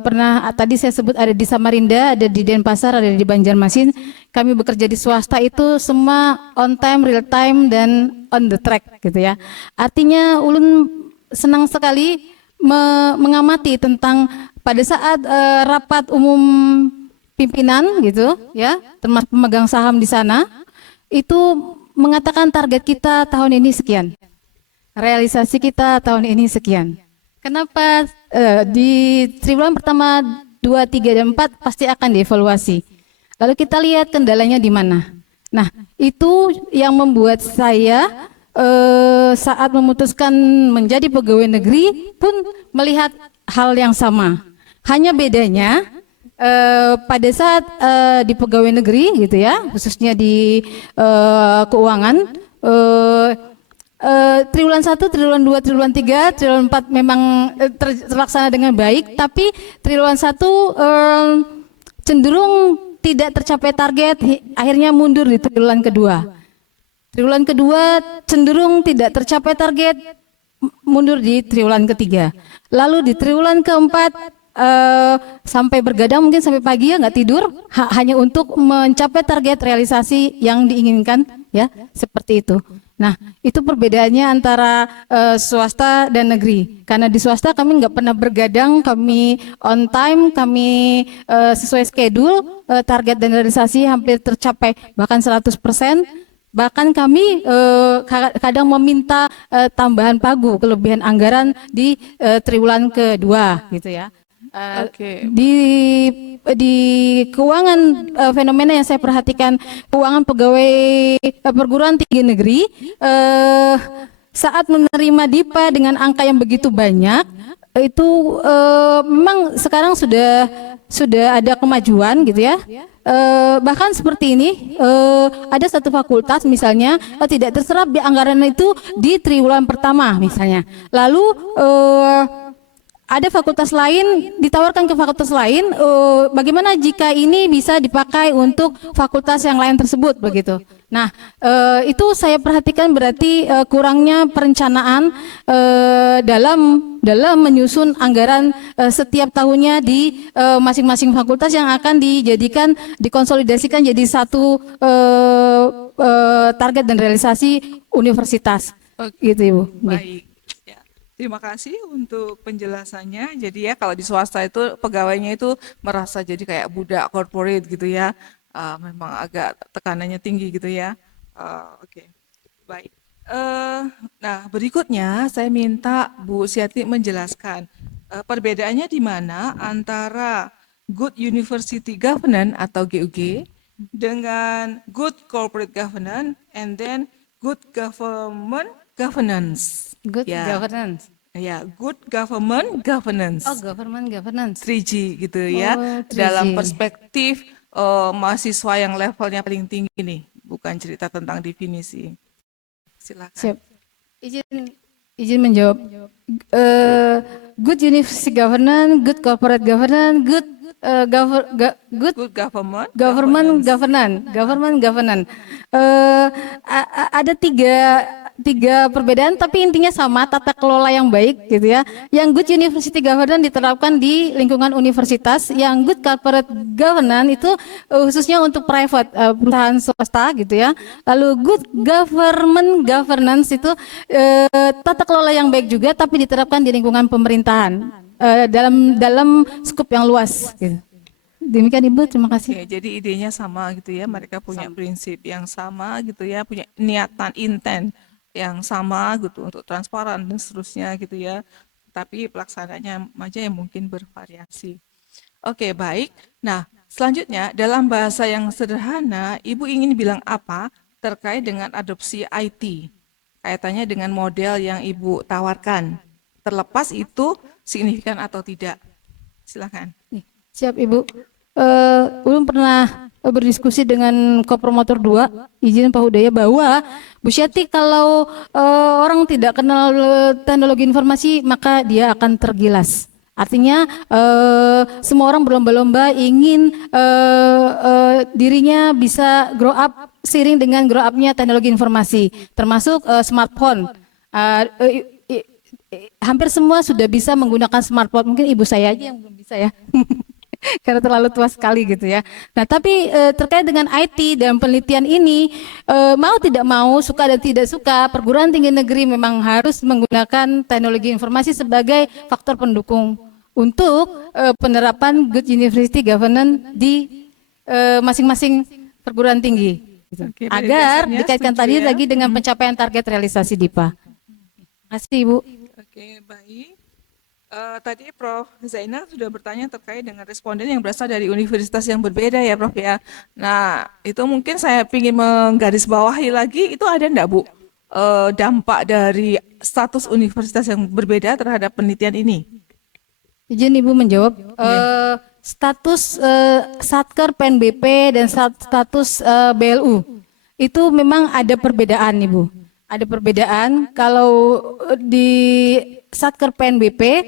pernah tadi saya sebut ada di Samarinda, ada di Denpasar, ada di Banjarmasin. Kami bekerja di swasta itu semua on time, real time dan on the track gitu ya. Artinya ulun senang sekali mengamati tentang pada saat rapat umum pimpinan gitu ya, termasuk pemegang saham di sana itu mengatakan target kita tahun ini sekian. Realisasi kita tahun ini sekian. Kenapa di triwulan pertama 2, 3, dan 4 pasti akan dievaluasi. Lalu kita lihat kendalanya di mana. Nah, itu yang membuat saya saat memutuskan menjadi pegawai negeri pun melihat hal yang sama. Hanya bedanya pada saat di pegawai negeri gitu ya, khususnya di keuangan, triwulan 1, triwulan 2, triwulan 3, triwulan 4 memang terlaksana dengan baik, tapi triwulan 1 cenderung tidak tercapai target, akhirnya mundur di triwulan kedua. Triwulan kedua cenderung tidak tercapai target, mundur di triwulan ketiga. Lalu di triwulan keempat sampai bergadang mungkin sampai pagi ya nggak tidur, hanya untuk mencapai target realisasi yang diinginkan ya, seperti itu. Nah, itu perbedaannya antara swasta dan negeri. Karena di swasta kami nggak pernah bergadang, kami on time, kami sesuai schedule, target dan realisasi hampir tercapai bahkan 100%. Bahkan kami kadang meminta tambahan pagu, kelebihan anggaran di triwulan kedua, gitu ya. Di keuangan fenomena yang saya perhatikan, keuangan pegawai perguruan tinggi negeri saat menerima DIPA dengan angka yang begitu banyak, itu memang sekarang sudah ada kemajuan gitu ya. Bahkan seperti ini, ada satu fakultas misalnya tidak terserap di anggaran itu di triwulan pertama misalnya. Lalu ada fakultas lain, ditawarkan ke fakultas lain, bagaimana jika ini bisa dipakai untuk fakultas yang lain tersebut begitu. Nah, itu saya perhatikan berarti kurangnya perencanaan dalam menyusun anggaran setiap tahunnya di masing-masing fakultas yang akan dikonsolidasikan jadi satu target dan realisasi universitas. Gitu Ibu. Baik. Terima kasih untuk penjelasannya. Jadi ya kalau di swasta itu pegawainya itu merasa jadi kayak budak corporate gitu ya. Memang agak tekanannya tinggi gitu ya. Oke. Baik. Nah berikutnya saya minta Bu Siati menjelaskan perbedaannya di mana antara Good University Governance atau GUG dengan Good Corporate Governance and then Good Government Governance. Good governance. Ya, good government governance. Oh, government governance. 3G gitu ya. 3G. Dalam perspektif mahasiswa yang levelnya paling tinggi nih, bukan cerita tentang definisi. Silakan. Siap. Izin menjawab. Good university governance, good corporate governance, good Good government governance. Ada tiga perbedaan tapi intinya sama, tata kelola yang baik gitu ya. Yang good university governance diterapkan di lingkungan universitas, yang good corporate governance itu khususnya untuk private perusahaan swasta gitu ya. Lalu good government governance itu tata kelola yang baik juga tapi diterapkan di lingkungan pemerintahan dalam skup yang luas gitu. Demikian Ibu, terima kasih. Oke, jadi idenya sama gitu ya, mereka punya prinsip yang sama gitu ya, punya niatan intent yang sama gitu untuk transparan dan seterusnya gitu ya. Tapi pelaksananya aja yang mungkin bervariasi. Oke, baik. Nah, selanjutnya dalam bahasa yang sederhana, Ibu ingin bilang apa terkait dengan adopsi IT? Kaitannya dengan model yang Ibu tawarkan. Terlepas itu signifikan atau tidak. Silakan. Siap Ibu. Ulun pernah berdiskusi dengan Kopromotor 2, izin Pak Hudaya, bahwa Bu Syati kalau orang tidak kenal teknologi informasi maka dia akan tergilas. Artinya semua orang berlomba-lomba ingin dirinya bisa grow up seiring dengan grow up-nya teknologi informasi, termasuk smartphone. Hampir semua sudah bisa menggunakan smartphone, mungkin ibu saya aja yang belum bisa ya. Karena terlalu tua sekali gitu ya. Nah tapi terkait dengan IT dan penelitian ini, mau tidak mau, suka dan tidak suka, perguruan tinggi negeri memang harus menggunakan teknologi informasi sebagai faktor pendukung untuk penerapan good university governance di masing-masing perguruan tinggi. Gitu. Oke, Agar dasarnya dikaitkan setuju tadi ya. lagi dengan pencapaian target realisasi DIPA. Terima kasih Ibu. Oke, baik. Tadi Prof. Zainal sudah bertanya terkait dengan responden yang berasal dari universitas yang berbeda ya Prof ya. Nah, itu mungkin saya ingin menggarisbawahi lagi, itu ada enggak Bu dampak dari status universitas yang berbeda terhadap penelitian ini? Izin Ibu menjawab. Status Satker PNBP dan status BLU itu memang ada perbedaan Ibu. Ada perbedaan. Kalau di Satker PNBP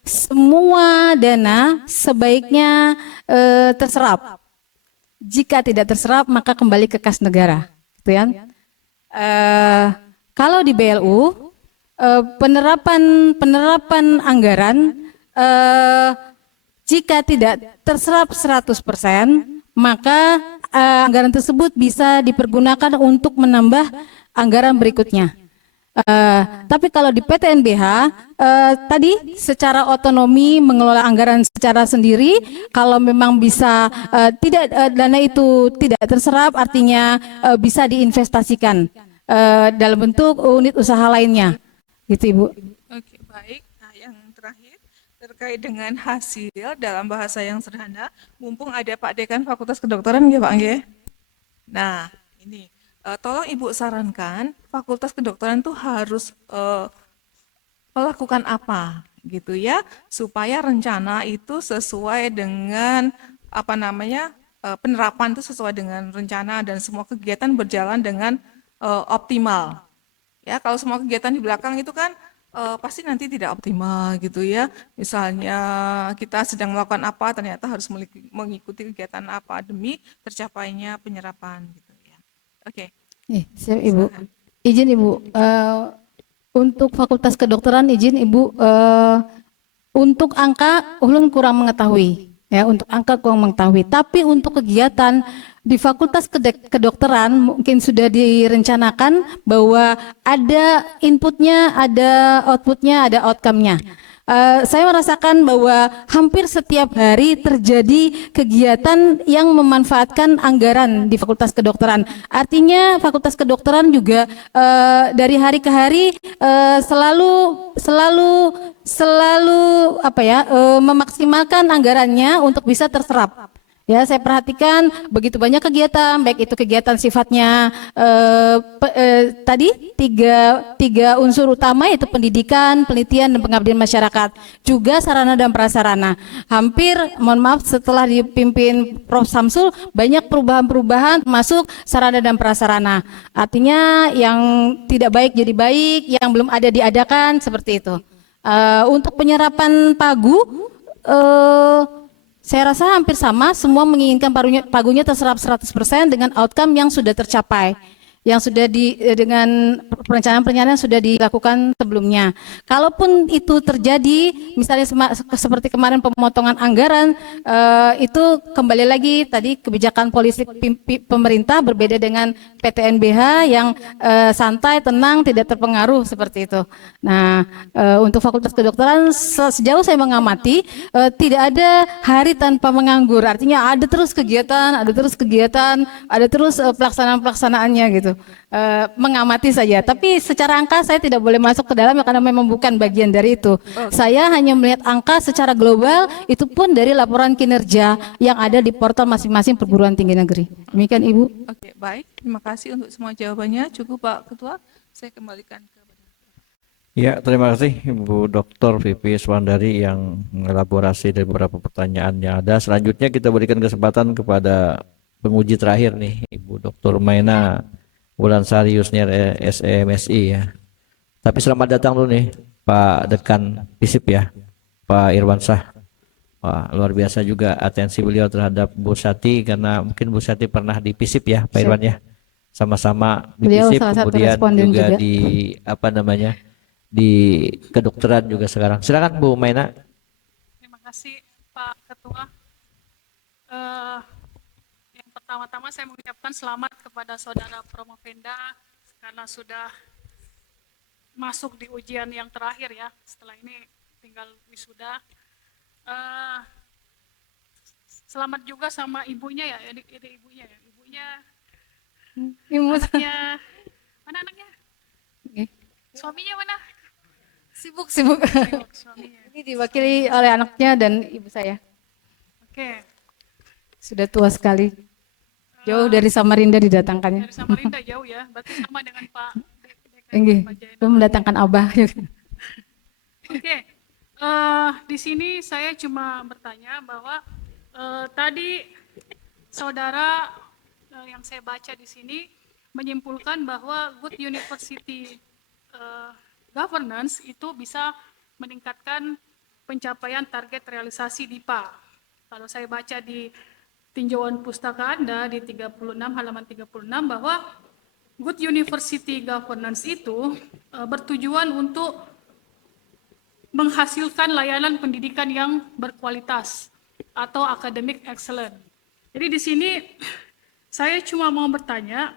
semua dana sebaiknya terserap. Jika tidak terserap maka kembali ke kas negara, gitu ya. Kalau di BLU penerapan anggaran jika tidak terserap 100%, maka anggaran tersebut bisa dipergunakan untuk menambah anggaran berikutnya. Tapi kalau di PTNBH tadi secara otonomi mengelola anggaran secara sendiri, kalau memang bisa dana itu tidak terserap, artinya bisa diinvestasikan dalam bentuk unit usaha lainnya, gitu Ibu. Oke, baik. Nah, yang terakhir terkait dengan hasil dalam bahasa yang sederhana, mumpung ada Pak Dekan Fakultas Kedokteran ya Pak nggih. Nah, ini tolong Ibu sarankan Fakultas Kedokteran itu harus melakukan apa gitu ya, supaya rencana itu sesuai dengan apa namanya penerapan itu sesuai dengan rencana dan semua kegiatan berjalan dengan optimal. Ya, kalau semua kegiatan di belakang itu kan pasti nanti tidak optimal gitu ya. Misalnya kita sedang melakukan apa, ternyata harus mengikuti kegiatan apa demi tercapainya penyerapan gitu ya. Oke. Siap Ibu. Izin Ibu, untuk Fakultas Kedokteran izin Ibu, untuk angka ulun kurang mengetahui. Ya, untuk angka kurang mengetahui. Tapi untuk kegiatan di Fakultas Kedokteran mungkin sudah direncanakan bahwa ada inputnya, ada outputnya, ada outcome-nya. Saya merasakan bahwa hampir setiap hari terjadi kegiatan yang memanfaatkan anggaran di Fakultas Kedokteran. Artinya Fakultas Kedokteran juga dari hari ke hari selalu memaksimalkan anggarannya untuk bisa terserap. Ya, saya perhatikan begitu banyak kegiatan, baik itu kegiatan sifatnya tadi tiga unsur utama, yaitu pendidikan, penelitian, dan pengabdian masyarakat, juga sarana dan prasarana. Hampir, mohon maaf, setelah dipimpin Prof. Samsul, banyak perubahan-perubahan masuk sarana dan prasarana. Artinya yang tidak baik jadi baik, yang belum ada diadakan, seperti itu. Untuk penyerapan pagu, saya rasa hampir sama, semua menginginkan pagunya terserap 100% dengan outcome yang sudah tercapai, yang sudah dengan perencanaan-perencanaan yang sudah dilakukan sebelumnya. Kalaupun itu terjadi, misalnya seperti kemarin pemotongan anggaran, itu kembali lagi tadi kebijakan politik pemerintah berbeda dengan PTNBH yang santai, tenang, tidak terpengaruh seperti itu. Nah, untuk Fakultas Kedokteran sejauh saya mengamati tidak ada hari tanpa menganggur. Artinya ada terus kegiatan, ada terus pelaksanaan-pelaksanaannya gitu. Mengamati saja. Tapi secara angka saya tidak boleh masuk ke dalam karena memang bukan bagian dari itu. Saya hanya melihat angka secara global, itu pun dari laporan kinerja yang ada di portal masing-masing perguruan tinggi negeri. Demikian Ibu. Oke, baik. Terima kasih untuk semua jawabannya. Cukup Pak Ketua. Saya kembalikan ke Ya, terima kasih Ibu Dr. Vivi Swandari yang mengelaborasi dari beberapa pertanyaan yang ada. Selanjutnya kita berikan kesempatan kepada penguji terakhir nih, Ibu Dr. Maina Wulansari Yusniar SEMSI ya. Tapi selamat datang dulu nih Pak Dekan FISIP ya, Pak Irwansyah. Wah, luar biasa juga atensi beliau terhadap Bu Sati, karena mungkin Bu Sati pernah di FISIP ya Pak Irwan ya. Sama-sama di FISIP, kemudian juga di di kedokteran juga sekarang. Silakan Bu Maina. Terima kasih Pak Ketua. Yang pertama-tama saya mengucapkan selamat kepada saudara Promopenda karena sudah masuk di ujian yang terakhir ya. Setelah ini tinggal wisuda. Selamat juga sama ibunya ya, ibunya ya. Anaknya, mana anaknya? Suaminya mana? Sibuk. Ini diwakili oleh anaknya dan ibu saya. Oke. Sudah tua sekali. Jauh dari Samarinda didatangkannya. Dari Samarinda jauh ya, berarti sama dengan Pak Enggak, itu mendatangkan Abah. Oke. Di sini saya cuma bertanya bahwa tadi saudara yang saya baca di sini menyimpulkan bahwa good university governance itu bisa meningkatkan pencapaian target realisasi DIPA. Kalau saya baca di tinjauan pustaka Anda di 36 halaman 36 bahwa good university governance itu bertujuan untuk menghasilkan layanan pendidikan yang berkualitas atau academic excellence. Jadi di sini Saya cuma mau bertanya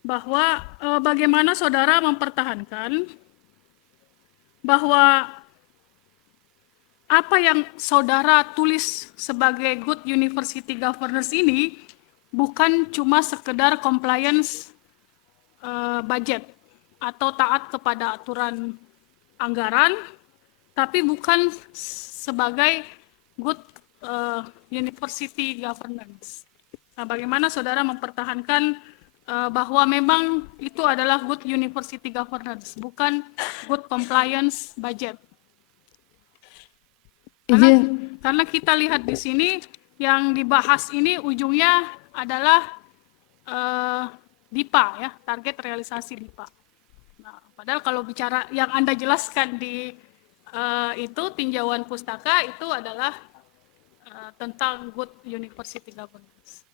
bahwa bagaimana saudara mempertahankan bahwa apa yang saudara tulis sebagai good university governance ini bukan cuma sekedar compliance budget atau taat kepada aturan anggaran, tapi bukan sebagai good university governance. Nah, bagaimana saudara mempertahankan bahwa memang itu adalah good university governance, bukan good compliance budget? Karena kita lihat di sini yang dibahas ini ujungnya adalah DIPA ya, target realisasi DIPA. Nah, padahal kalau bicara yang Anda jelaskan di itu tinjauan pustaka itu adalah tentang good university governance.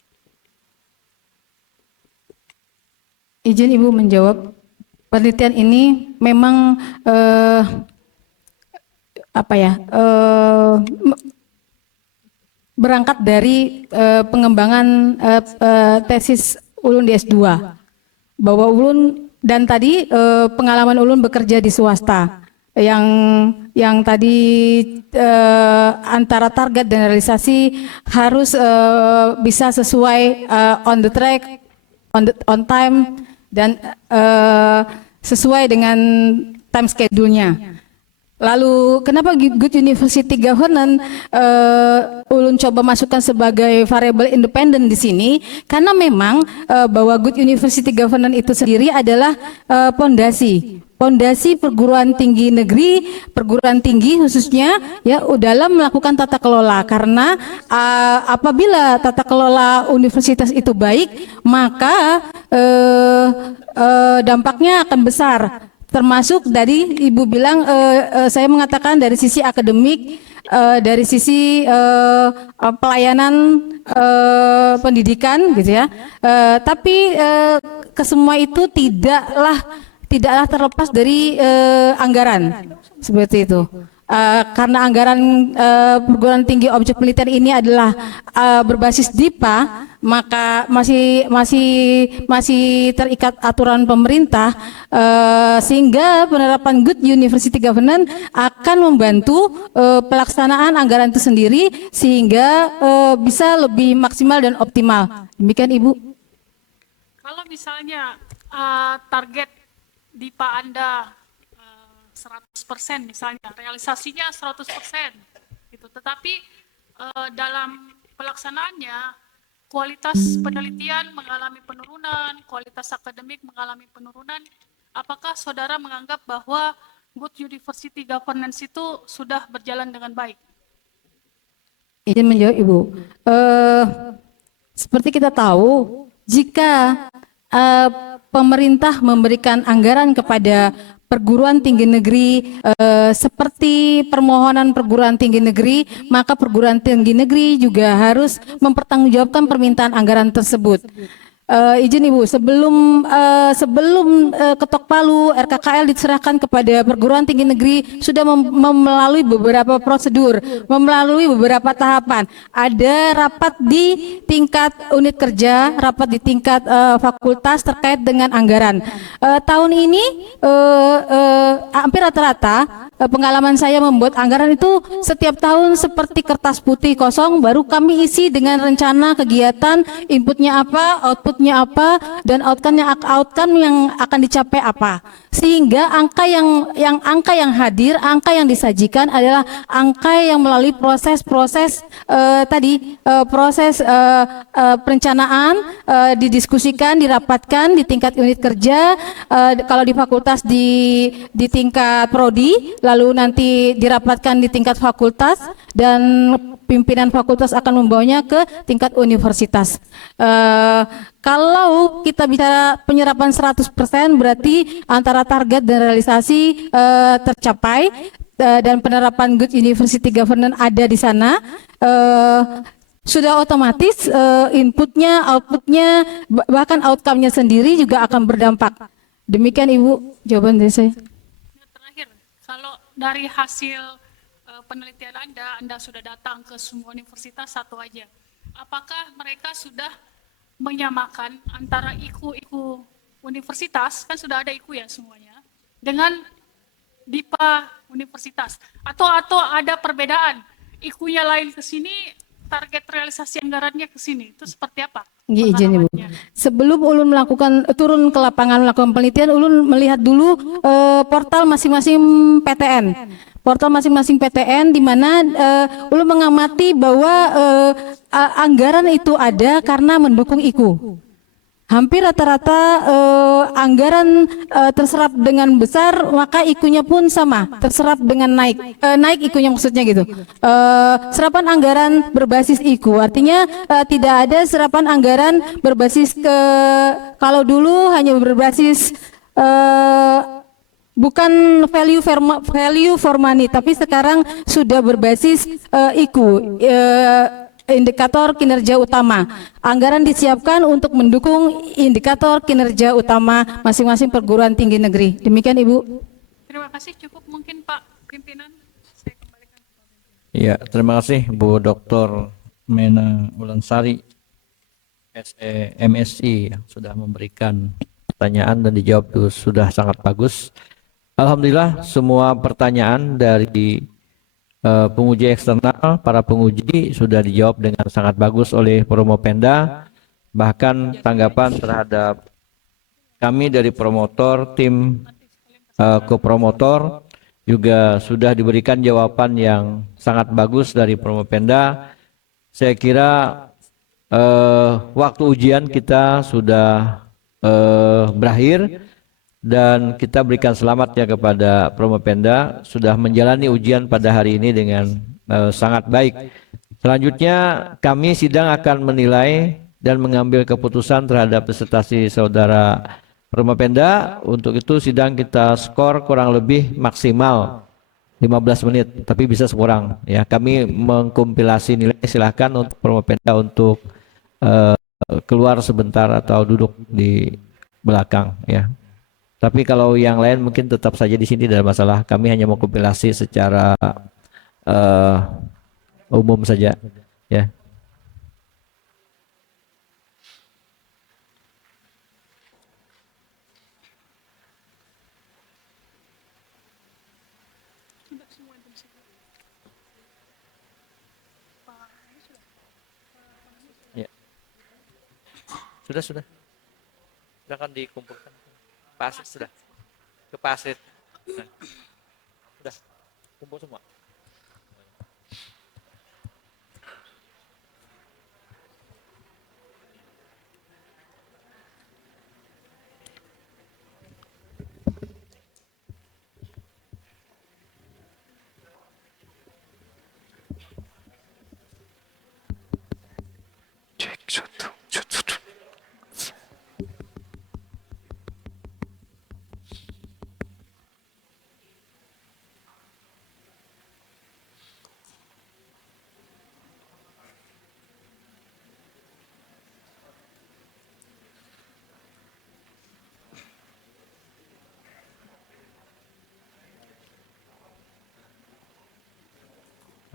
Izin Ibu menjawab. Penelitian ini memang berangkat dari pengembangan tesis Ulun di S2, bahwa Ulun dan tadi pengalaman Ulun bekerja di swasta yang tadi antara target dan realisasi harus bisa sesuai on the track, on time, dan sesuai dengan time schedule-nya. Lalu kenapa good university governance Ulun coba masukkan sebagai variabel independen di sini? Karena memang bahwa good university governance itu sendiri adalah pondasi perguruan tinggi negeri, perguruan tinggi khususnya ya dalam melakukan tata kelola. Karena apabila tata kelola universitas itu baik, maka dampaknya akan besar. Termasuk dari Ibu bilang, saya mengatakan dari sisi akademik, dari sisi pelayanan pendidikan gitu ya. Tapi kesemua itu tidaklah terlepas dari anggaran seperti itu. Karena anggaran perguruan tinggi objek penelitian ini adalah berbasis DIPA, maka masih terikat aturan pemerintah, sehingga penerapan good university governance akan membantu pelaksanaan anggaran itu sendiri sehingga bisa lebih maksimal dan optimal. Demikian Ibu. Kalau misalnya target DIPA Anda 100% misalnya, realisasinya 100% gitu. Tetapi dalam pelaksanaannya kualitas penelitian mengalami penurunan, kualitas akademik mengalami penurunan. Apakah saudara menganggap bahwa good university governance itu sudah berjalan dengan baik? Izin menjawab Ibu. Seperti kita tahu, jika pemerintah memberikan anggaran kepada perguruan tinggi negeri seperti permohonan perguruan tinggi negeri, maka perguruan tinggi negeri juga harus mempertanggungjawabkan permintaan anggaran tersebut. Izin Ibu, sebelum ketok palu RKKL diserahkan kepada perguruan tinggi negeri sudah melalui beberapa prosedur, melalui beberapa tahapan. Ada rapat di tingkat unit kerja, rapat di tingkat fakultas terkait dengan anggaran. Tahun ini hampir rata-rata pengalaman saya membuat anggaran itu setiap tahun seperti kertas putih kosong, baru kami isi dengan rencana kegiatan, inputnya apa, outputnya apa, dan outcome yang akan dicapai apa. Sehingga angka yang hadir, angka yang disajikan adalah angka yang melalui proses perencanaan, didiskusikan, dirapatkan di tingkat unit kerja, kalau di fakultas di tingkat prodi, lalu nanti dirapatkan di tingkat fakultas, dan pimpinan fakultas akan membawanya ke tingkat universitas. Kalau kita bicara penyerapan 100%, berarti antara target dan realisasi tercapai, dan penerapan good university governance ada di sana. Sudah otomatis inputnya, outputnya, bahkan outcome-nya sendiri juga akan berdampak. Demikian Ibu jawaban dari saya. Terakhir, kalau dari hasil penelitian Anda sudah datang ke semua universitas satu aja. Apakah mereka sudah menyamakan antara IKU universitas, kan sudah ada IKU ya semuanya, dengan DIPA universitas, atau ada perbedaan, IKU-nya lain ke sini, target realisasi anggarannya ke sini, itu seperti apa? Izin Ibu. Sebelum Ulun melakukan turun ke lapangan melakukan penelitian, Ulun melihat dulu portal masing-masing PTN. Portal masing-masing PTN di mana Ulun mengamati bahwa anggaran itu ada karena mendukung IKU. Hampir rata-rata anggaran terserap dengan besar, maka IKU-nya pun sama, terserap dengan naik IKU-nya maksudnya gitu. Serapan anggaran berbasis IKU, artinya tidak ada serapan anggaran berbasis kalau dulu hanya berbasis bukan value for money, tapi sekarang sudah berbasis IKU. Indikator kinerja utama. Anggaran disiapkan untuk mendukung indikator kinerja utama masing-masing perguruan tinggi negeri. Demikian Ibu. Terima kasih, cukup mungkin Pak Pimpinan. Saya kembalikan ke Pak Pimpinan. Ya, terima kasih Bu Dr. Mena Ulansari, MSI, yang sudah memberikan pertanyaan dan dijawab sudah sangat bagus. Alhamdulillah semua pertanyaan dari penguji eksternal, para penguji sudah dijawab dengan sangat bagus oleh Promopenda. Bahkan tanggapan terhadap kami dari promotor, tim kopromotor juga sudah diberikan jawaban yang sangat bagus dari Promopenda. Saya kira waktu ujian kita sudah berakhir. Dan kita berikan selamat ya kepada Promopenda sudah menjalani ujian pada hari ini dengan sangat baik. Selanjutnya kami sidang akan menilai dan mengambil keputusan terhadap presentasi saudara Promopenda. Untuk itu sidang kita skor kurang lebih maksimal 15 menit, tapi bisa sekurang ya. Kami mengkompilasi nilai, silahkan untuk Promopenda untuk keluar sebentar atau duduk di belakang ya. Tapi kalau yang lain mungkin tetap saja di sini, tidak ada masalah. Kami hanya mau kompilasi secara umum saja, ya. Ya. Sudah. Silakan dikumpulkan. Pasir sudah ke pasir. Nah, sudah kumpul semua.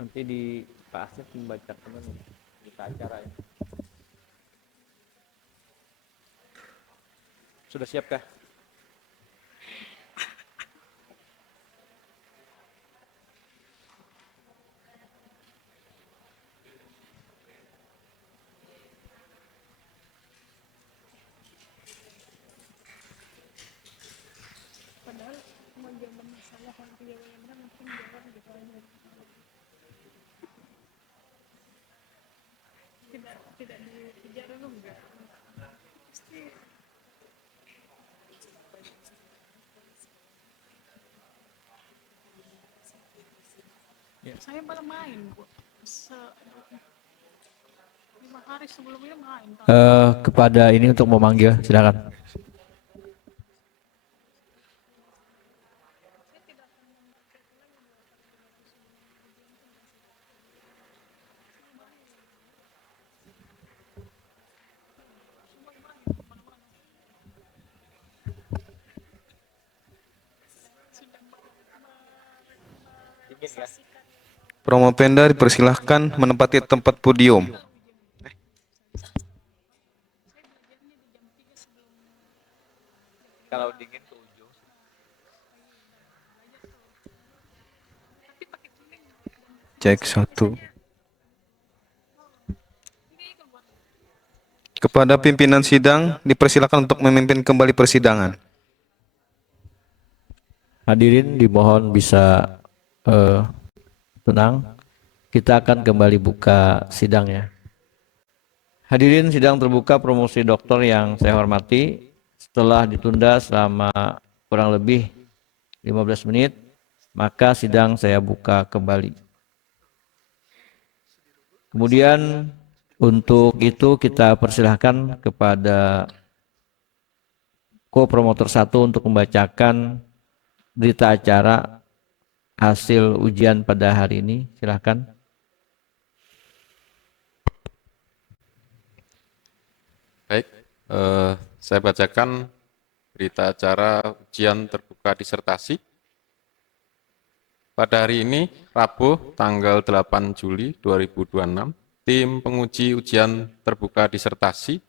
Nanti di Pak Asep membacakan kita acara ya. Sudah siapkah? Padahal mau jawab masalah yang benar mungkin jawab gitu aja. Tidak dikejar dulu enggak? Pasti Ya. Saya malah main, Bu. 5 hari sebelumnya main. Kepada ini untuk memanggil, silakan. Promopenda dipersilahkan menempati tempat podium. Cek 1. Kepada pimpinan sidang dipersilakan untuk memimpin kembali persidangan. Hadirin dimohon bisa tenang. Kita akan kembali buka sidangnya. Hadirin, sidang terbuka promosi doktor yang saya hormati, setelah ditunda selama kurang lebih 15 menit, maka sidang saya buka kembali. Kemudian untuk itu kita persilahkan kepada ko-promotor 1 untuk membacakan berita acara hasil ujian pada hari ini. Silahkan. Baik, saya bacakan berita acara ujian terbuka disertasi. Pada hari ini, Rabu, tanggal 8 Juli 2026, tim penguji ujian terbuka disertasi,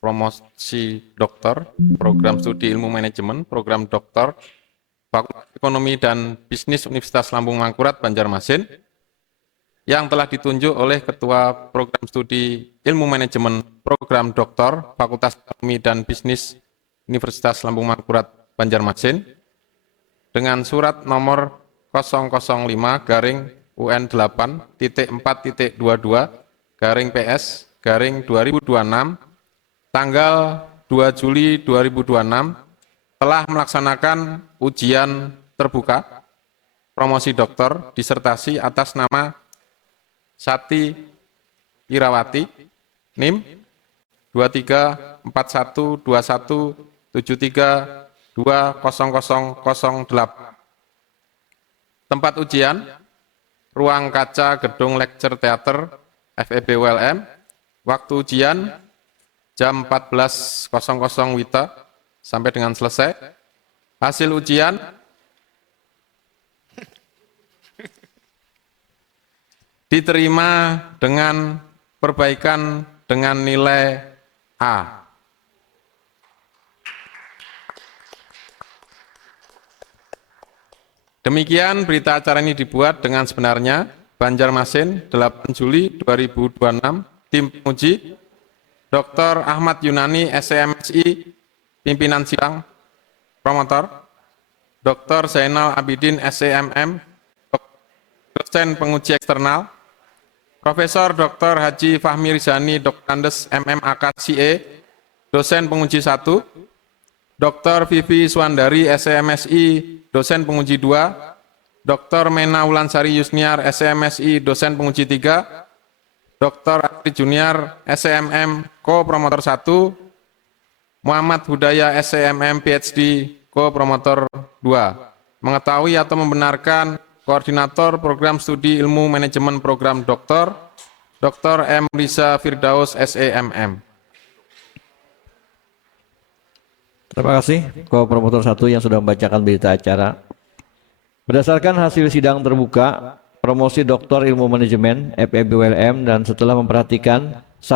promosi doktor, program studi ilmu manajemen, program doktor, Fakultas Ekonomi dan Bisnis Universitas Lambung Mangkurat, Banjarmasin, yang telah ditunjuk oleh Ketua Program Studi Ilmu Manajemen Program Doktor Fakultas Ekonomi dan Bisnis Universitas Lambung Mangkurat Banjarmasin dengan surat nomor 005-8.4.22/PS/2026 tanggal 2 Juli 2026 telah melaksanakan ujian terbuka promosi doktor disertasi atas nama Sati Irawati, NIM 23412173200008. Tempat ujian, ruang kaca gedung lecture teater FEB ULM. Waktu ujian jam 14.00 WITA sampai dengan selesai. Hasil ujian diterima dengan perbaikan dengan nilai A. Demikian berita acara ini dibuat dengan sebenarnya. Banjarmasin, 8 Juli 2026, tim penguji, Dr. Ahmad Yunani, SEMSI, pimpinan sidang, promotor, Dr. Zainal Abidin, SEMM, dosen penguji eksternal, Profesor Dr. Haji Fahmi Rizani, Doktandes MMAK CE, dosen penguji 1, Dr. Vivi Suandari, SEMSI, dosen penguji 2, Dr. Mena Ulansari Yusniar, SEMSI, dosen penguji 3, Dr. Ari Junior, SEMM, ko-promotor 1, Muhammad Hudaya, SEMM, PhD, ko-promotor 2. Mengetahui atau membenarkan Koordinator Program Studi Ilmu Manajemen Program Doktor, Dr. M. Lisa Firdaus, SEMM. Terima kasih ko-promotor 1 yang sudah membacakan berita acara. Berdasarkan hasil sidang terbuka promosi Doktor Ilmu Manajemen FEB ULM dan setelah memperhatikan 1.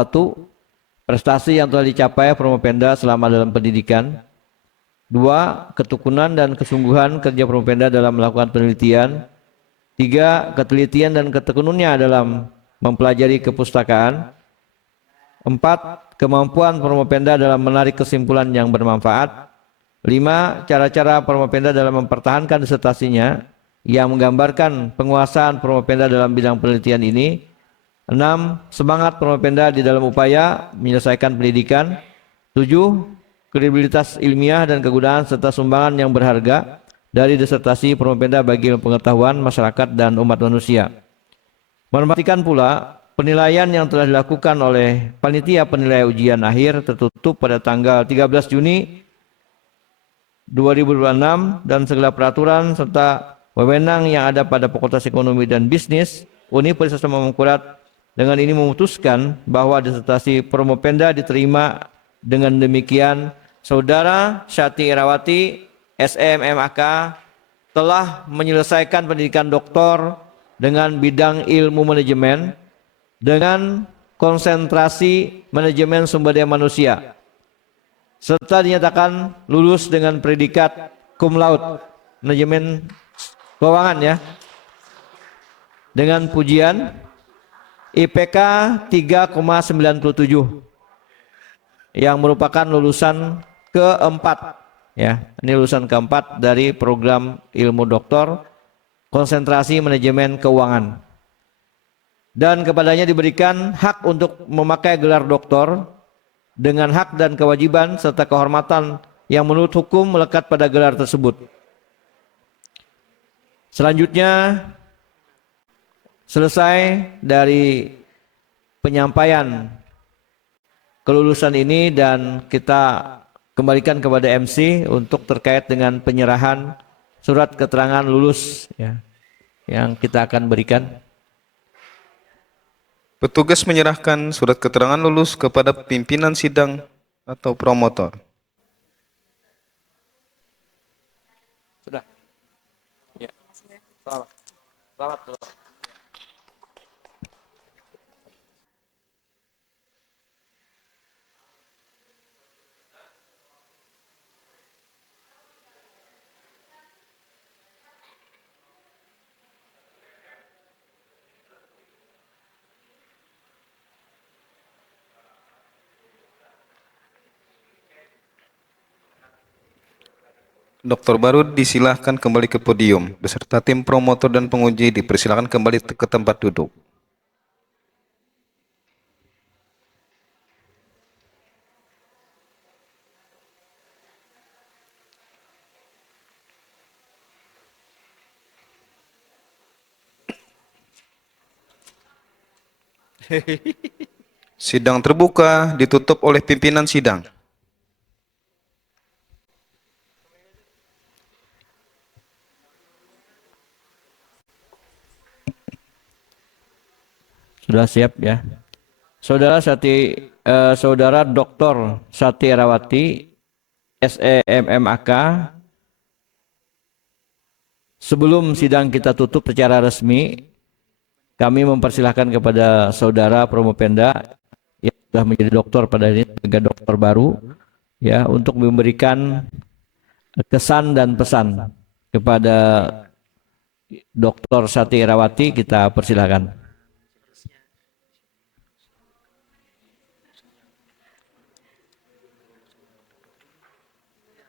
Prestasi yang telah dicapai Promopenda selama dalam pendidikan, 2. Ketekunan dan kesungguhan kerja Promopenda dalam melakukan penelitian, 3. Ketelitian dan ketekunannya dalam mempelajari kepustakaan, 4. Kemampuan Promopenda dalam menarik kesimpulan yang bermanfaat, 5. Cara-cara Promopenda dalam mempertahankan disertasinya yang menggambarkan penguasaan Promopenda dalam bidang penelitian ini, 6. Semangat Promopenda di dalam upaya menyelesaikan pendidikan, 7. Kredibilitas ilmiah dan kegunaan serta sumbangan yang berharga dari disertasi Promopenda bagi pengetahuan masyarakat dan umat manusia. Memperhatikan pula penilaian yang telah dilakukan oleh panitia penilai ujian akhir tertutup pada tanggal 13 Juni 2026 dan segala peraturan serta wewenang yang ada pada Fakultas Ekonomi dan Bisnis Universitas Lambung Mangkurat. Dengan ini memutuskan bahwa disertasi Promopenda diterima. Dengan demikian, Saudara Sati Irawati, SEMMAK, telah menyelesaikan pendidikan doktor dengan bidang ilmu manajemen dengan konsentrasi manajemen sumber daya manusia, serta dinyatakan lulus dengan predikat cum laude manajemen keuangan ya. dengan pujian IPK 3,97 yang merupakan lulusan keempat, ya. Ini lulusan keempat dari program ilmu doktor konsentrasi manajemen keuangan. Dan kepadanya diberikan hak untuk memakai gelar doktor dengan hak dan kewajiban serta kehormatan yang menurut hukum melekat pada gelar tersebut. Selanjutnya, selesai dari penyampaian kelulusan ini dan kita kembalikan kepada MC untuk terkait dengan penyerahan surat keterangan lulus, ya, yang kita akan berikan. Petugas menyerahkan surat keterangan lulus kepada pimpinan sidang atau promotor. Sudah. Ya. Selamat. Selamat. Doktor baru disilahkan kembali ke podium, beserta tim promotor dan penguji dipersilakan kembali ke tempat duduk. Sidang terbuka ditutup oleh pimpinan sidang. Sudah siap ya. Saudara Dr. Sati Erawati, SEMMAK, sebelum sidang kita tutup secara resmi, kami mempersilahkan kepada saudara Promopenda yang sudah menjadi doktor pada ini, sebagai doktor baru, ya, untuk memberikan kesan dan pesan kepada Dr. Sati Erawati. Kita persilahkan.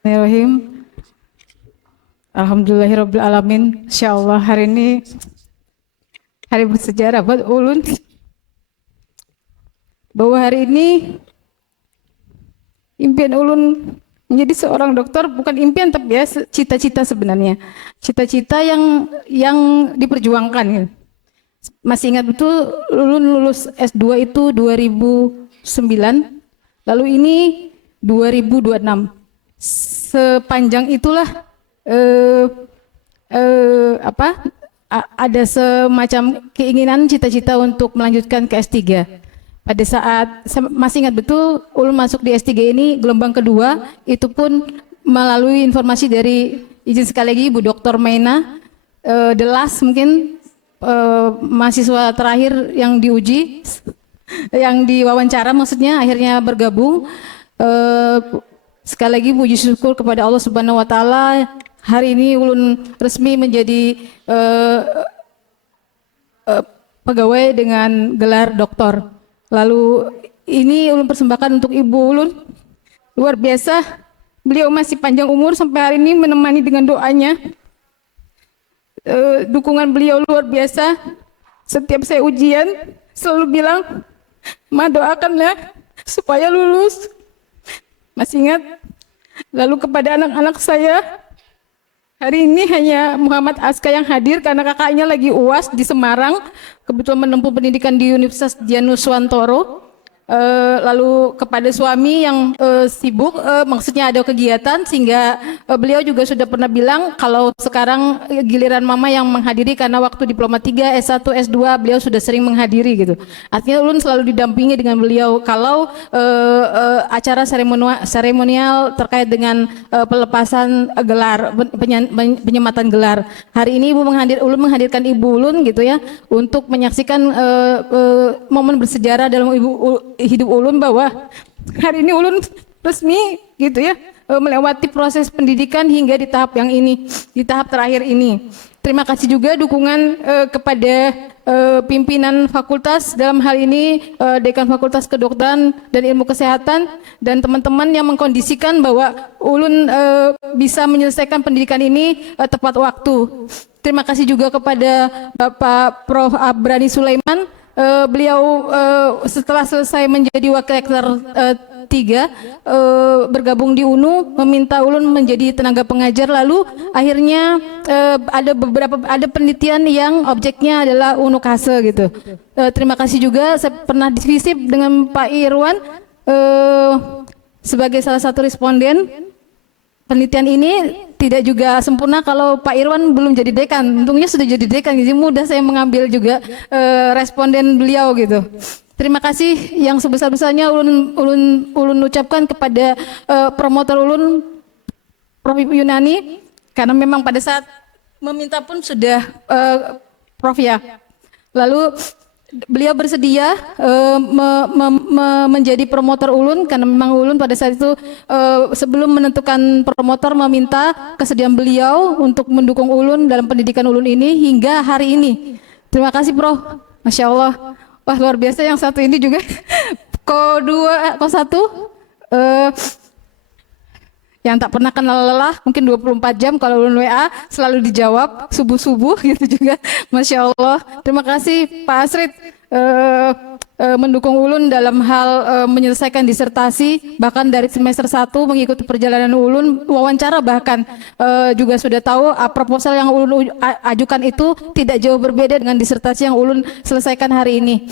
Bismillahirrahmanirrahim. Alhamdulillahirabbil alamin. Insyaallah hari ini hari bersejarah buat ulun. Bahwa hari ini impian ulun menjadi seorang dokter bukan impian tapi ya cita-cita sebenarnya. Cita-cita yang diperjuangkan. Ya. Masih ingat betul ulun lulus S2 itu 2009. Lalu ini 2026. Sepanjang itulah ada semacam keinginan cita-cita untuk melanjutkan ke S3. Pada saat masih ingat betul ulun masuk di S3 ini gelombang kedua, itu pun melalui informasi dari, izin sekali lagi, Bu Dr. Maina, the last mungkin mahasiswa terakhir yang diuji, yang diwawancara maksudnya, akhirnya bergabung. Sekali lagi puji syukur kepada Allah Subhanahu wa taala, hari ini ulun resmi menjadi pegawai dengan gelar doktor. Lalu ini ulun persembahkan untuk ibu ulun. Luar biasa, beliau masih panjang umur sampai hari ini menemani dengan doanya. Dukungan beliau luar biasa. Setiap saya ujian selalu bilang, "Ma, doakanlah supaya lulus." Masih ingat? Lalu kepada anak-anak saya, hari ini hanya Muhammad Aska yang hadir karena kakaknya lagi UAS di Semarang, kebetulan menempuh pendidikan di Universitas Dianuswantoro. Lalu kepada suami yang sibuk, maksudnya ada kegiatan, sehingga beliau juga sudah pernah bilang kalau sekarang giliran mama yang menghadiri karena waktu diploma 3, S1, S2 beliau sudah sering menghadiri gitu. Artinya ulun selalu didampingi dengan beliau kalau acara seremonial terkait dengan pelepasan gelar, penyematan gelar. Hari ini ulun menghadirkan ibu ulun gitu ya, untuk menyaksikan momen bersejarah dalam hidup ulun, bahwa hari ini ulun resmi gitu ya melewati proses pendidikan hingga di tahap yang ini, di tahap terakhir ini. Terima kasih juga dukungan kepada pimpinan fakultas, dalam hal ini Dekan Fakultas Kedokteran dan Ilmu Kesehatan, dan teman-teman yang mengkondisikan bahwa Ulun bisa menyelesaikan pendidikan ini tepat waktu. Terima kasih juga kepada Bapak Prof. Abrani Sulaiman. Beliau setelah selesai menjadi wakil rektor 3 bergabung di UNU, meminta Ulun menjadi tenaga pengajar, lalu akhirnya ada penelitian yang objeknya adalah UNUKASE gitu. Terima kasih juga, saya pernah diskusi dengan Pak Irwan sebagai salah satu responden. Penelitian ini tidak juga sempurna kalau Pak Irwan belum jadi dekan. Untungnya sudah jadi dekan, jadi mudah saya mengambil juga responden beliau gitu. Terima kasih yang sebesar-besarnya ulun ucapkan kepada promotor ulun, Prof. Yunani, karena memang pada saat meminta pun sudah Prof ya. Lalu beliau bersedia menjadi promotor ulun, karena memang ulun pada saat itu sebelum menentukan promotor meminta kesediaan beliau untuk mendukung ulun dalam pendidikan ulun ini hingga hari ini. Terima kasih Prof. Masya Allah. Wah, luar biasa yang satu ini juga. Ko1 yang tak pernah kenal lelah, mungkin 24 jam kalau ulun WA selalu dijawab subuh-subuh gitu juga. Masya Allah. Terima kasih Pak Asrid mendukung ulun dalam hal menyelesaikan disertasi, bahkan dari semester 1 mengikuti perjalanan ulun, wawancara bahkan juga sudah tahu proposal yang ulun ajukan itu tidak jauh berbeda dengan disertasi yang ulun selesaikan hari ini.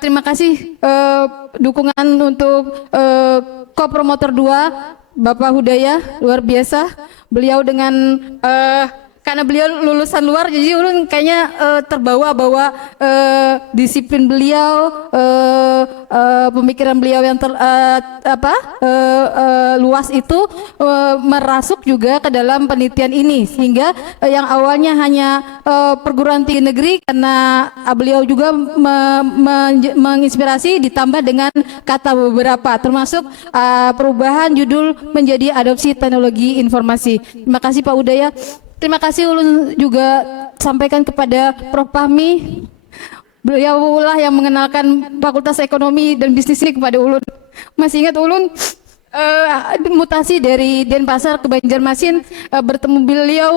Terima kasih dukungan untuk ko-promotor 2 Bapak Hudaya, luar biasa. Beliau dengan karena beliau lulusan luar, jadi ulun kayaknya terbawa bahwa disiplin beliau, pemikiran beliau yang luas itu merasuk juga ke dalam penelitian ini, sehingga yang awalnya hanya perguruan tinggi negeri, karena beliau juga menginspirasi ditambah dengan kata beberapa, termasuk perubahan judul menjadi adopsi teknologi informasi. Terima kasih Pak Udaya. Terima kasih ulun juga sampaikan kepada Prof. Fahmi. Beliau lah yang mengenalkan Fakultas Ekonomi dan Bisnis ini kepada ulun. Masih ingat ulun mutasi dari Denpasar ke Banjarmasin, bertemu beliau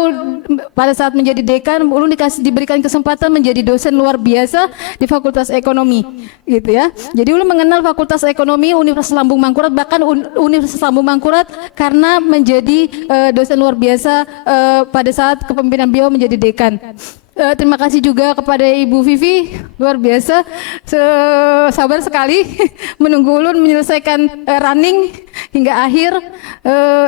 pada saat menjadi dekan, ulun diberikan kesempatan menjadi dosen luar biasa di Fakultas Ekonomi gitu ya. Jadi ulun mengenal Fakultas Ekonomi Universitas Lambung Mangkurat, bahkan Universitas Lambung Mangkurat karena menjadi dosen luar biasa pada saat kepemimpinan beliau menjadi dekan. Terima kasih juga kepada Ibu Vivi, luar biasa, sabar sekali menunggu ulun menyelesaikan running hingga akhir,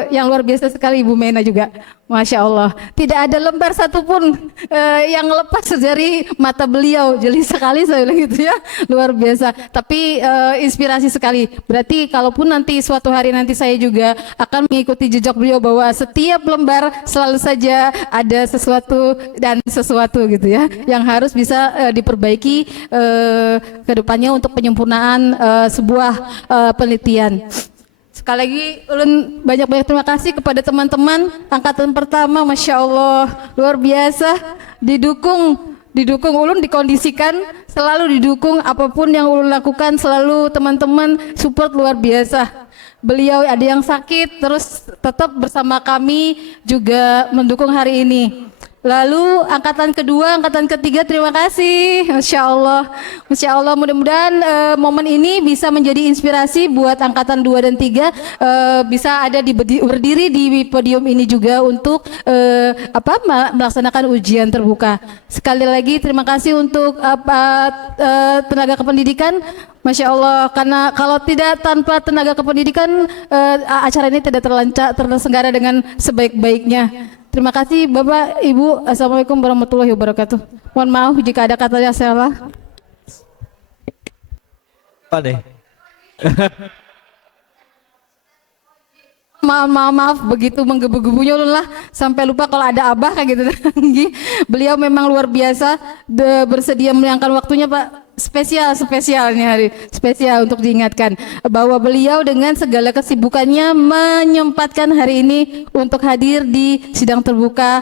yang luar biasa sekali Ibu Mena juga. Masya Allah, tidak ada lembar satupun yang lepas dari mata beliau, jeli sekali saya bilang gitu ya, luar biasa. Tapi inspirasi sekali. Berarti kalaupun nanti suatu hari nanti saya juga akan mengikuti jejak beliau, bahwa setiap lembar selalu saja ada sesuatu dan sesuatu gitu ya, yang harus bisa diperbaiki ke depannya untuk penyempurnaan sebuah penelitian. Sekali lagi ulun banyak-banyak terima kasih kepada teman-teman angkatan pertama, Masya Allah, luar biasa, didukung ulun, dikondisikan, selalu didukung, apapun yang ulun lakukan selalu teman-teman support luar biasa. Beliau ada yang sakit terus tetap bersama kami juga mendukung hari ini. Lalu angkatan kedua, angkatan ketiga, terima kasih, Masya Allah, mudah-mudahan momen ini bisa menjadi inspirasi buat angkatan 2 dan 3 bisa ada berdiri di podium ini juga untuk melaksanakan ujian terbuka. Sekali lagi terima kasih untuk tenaga kependidikan, Masya Allah, karena kalau tidak tanpa tenaga kependidikan acara ini tidak terselenggara dengan sebaik-baiknya. Terima kasih Bapak, Ibu. Assalamualaikum warahmatullahi wabarakatuh. Mohon maaf jika ada katanya salah. Apa deh? Maaf, begitu menggebu-gebunya lah sampai lupa kalau ada abah kayak gitu. Beliau memang luar biasa, bersedia meluangkan waktunya Pak. spesialnya hari spesial untuk diingatkan bahwa beliau dengan segala kesibukannya menyempatkan hari ini untuk hadir di sidang terbuka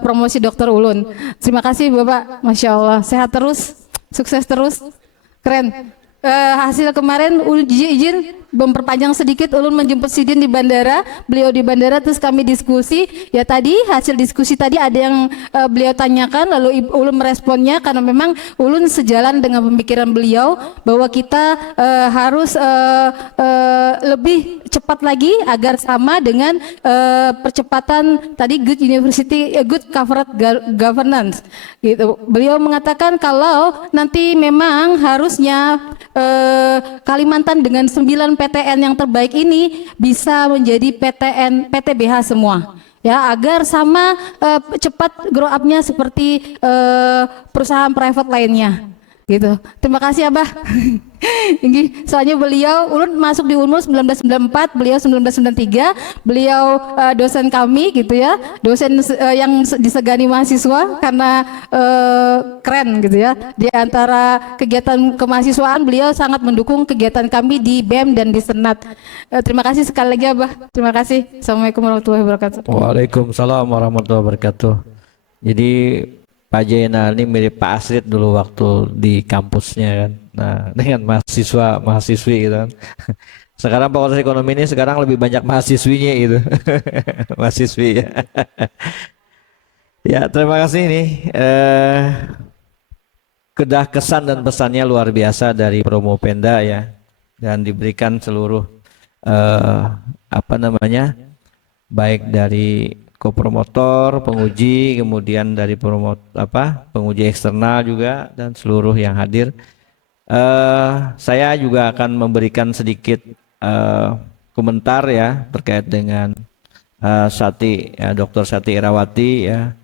promosi Dr. Ulun. Terima kasih Bapak, Masya Allah, sehat terus, sukses terus, keren. Hasil kemarin izin memperpanjang sedikit, ulun menjemput Sidin di bandara, beliau di bandara, terus kami diskusi. Ya tadi hasil diskusi tadi ada yang beliau tanyakan, lalu ulun meresponnya karena memang ulun sejalan dengan pemikiran beliau bahwa kita harus lebih cepat lagi agar sama dengan percepatan tadi good university, good corporate governance. Gitu. Beliau mengatakan kalau nanti memang harusnya Kalimantan dengan 9 PTN yang terbaik ini bisa menjadi PTBH semua, ya, agar sama cepat grow up-nya seperti perusahaan private lainnya. Gitu. Terima kasih Abah. Ini soalnya beliau ulun masuk di UNMUL 1994, beliau 1993, beliau dosen kami gitu ya, dosen yang disegani mahasiswa karena keren gitu ya. Di antara kegiatan kemahasiswaan beliau sangat mendukung kegiatan kami di BEM dan di Senat. Terima kasih sekali lagi Abah. Terima kasih. Assalamualaikum warahmatullahi wabarakatuh. Waalaikumsalam warahmatullahi wabarakatuh. Jadi Pak Jainal ini mirip Pak Asrid dulu waktu di kampusnya kan. Nah, dengan mahasiswi gitu kan. Sekarang Fakultas Ekonomi ini sekarang lebih banyak mahasiswinya gitu. Mahasiswi ya. Ya, terima kasih nih. Kedah kesan dan pesannya luar biasa dari Promo Penda ya. Dan diberikan seluruh baik dari kopromotor, penguji, kemudian dari penguji eksternal juga dan seluruh yang hadir. Saya juga akan memberikan sedikit komentar ya terkait dengan Sati, ya, Dr. Sati Irawati ya.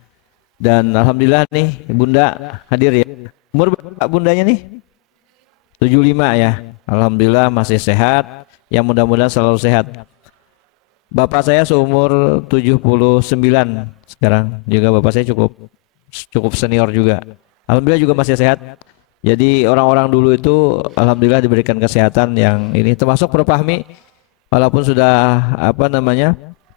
Dan alhamdulillah nih Bunda hadir ya. Umur berapa Bundanya nih? 75 ya. Alhamdulillah masih sehat. Ya mudah-mudahan selalu sehat. Bapak saya seumur 79 sekarang, juga bapak saya cukup senior juga. Alhamdulillah juga masih sehat. Jadi orang-orang dulu itu alhamdulillah diberikan kesehatan yang ini, termasuk Prof. Fahmi, walaupun sudah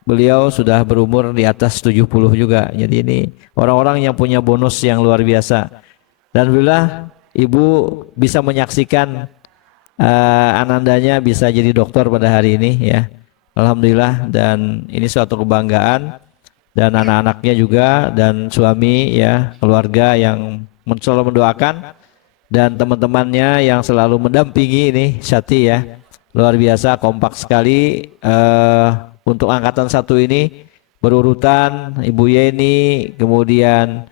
beliau sudah berumur di atas 70 juga. Jadi ini orang-orang yang punya bonus yang luar biasa. Dan alhamdulillah Ibu bisa menyaksikan anandanya bisa jadi dokter pada hari ini ya. Alhamdulillah, dan ini suatu kebanggaan, dan anak-anaknya juga dan suami ya, keluarga yang selalu mendoakan, dan teman-temannya yang selalu mendampingi ini Syati ya, luar biasa kompak sekali. Untuk angkatan 1 ini berurutan Ibu Yeni, kemudian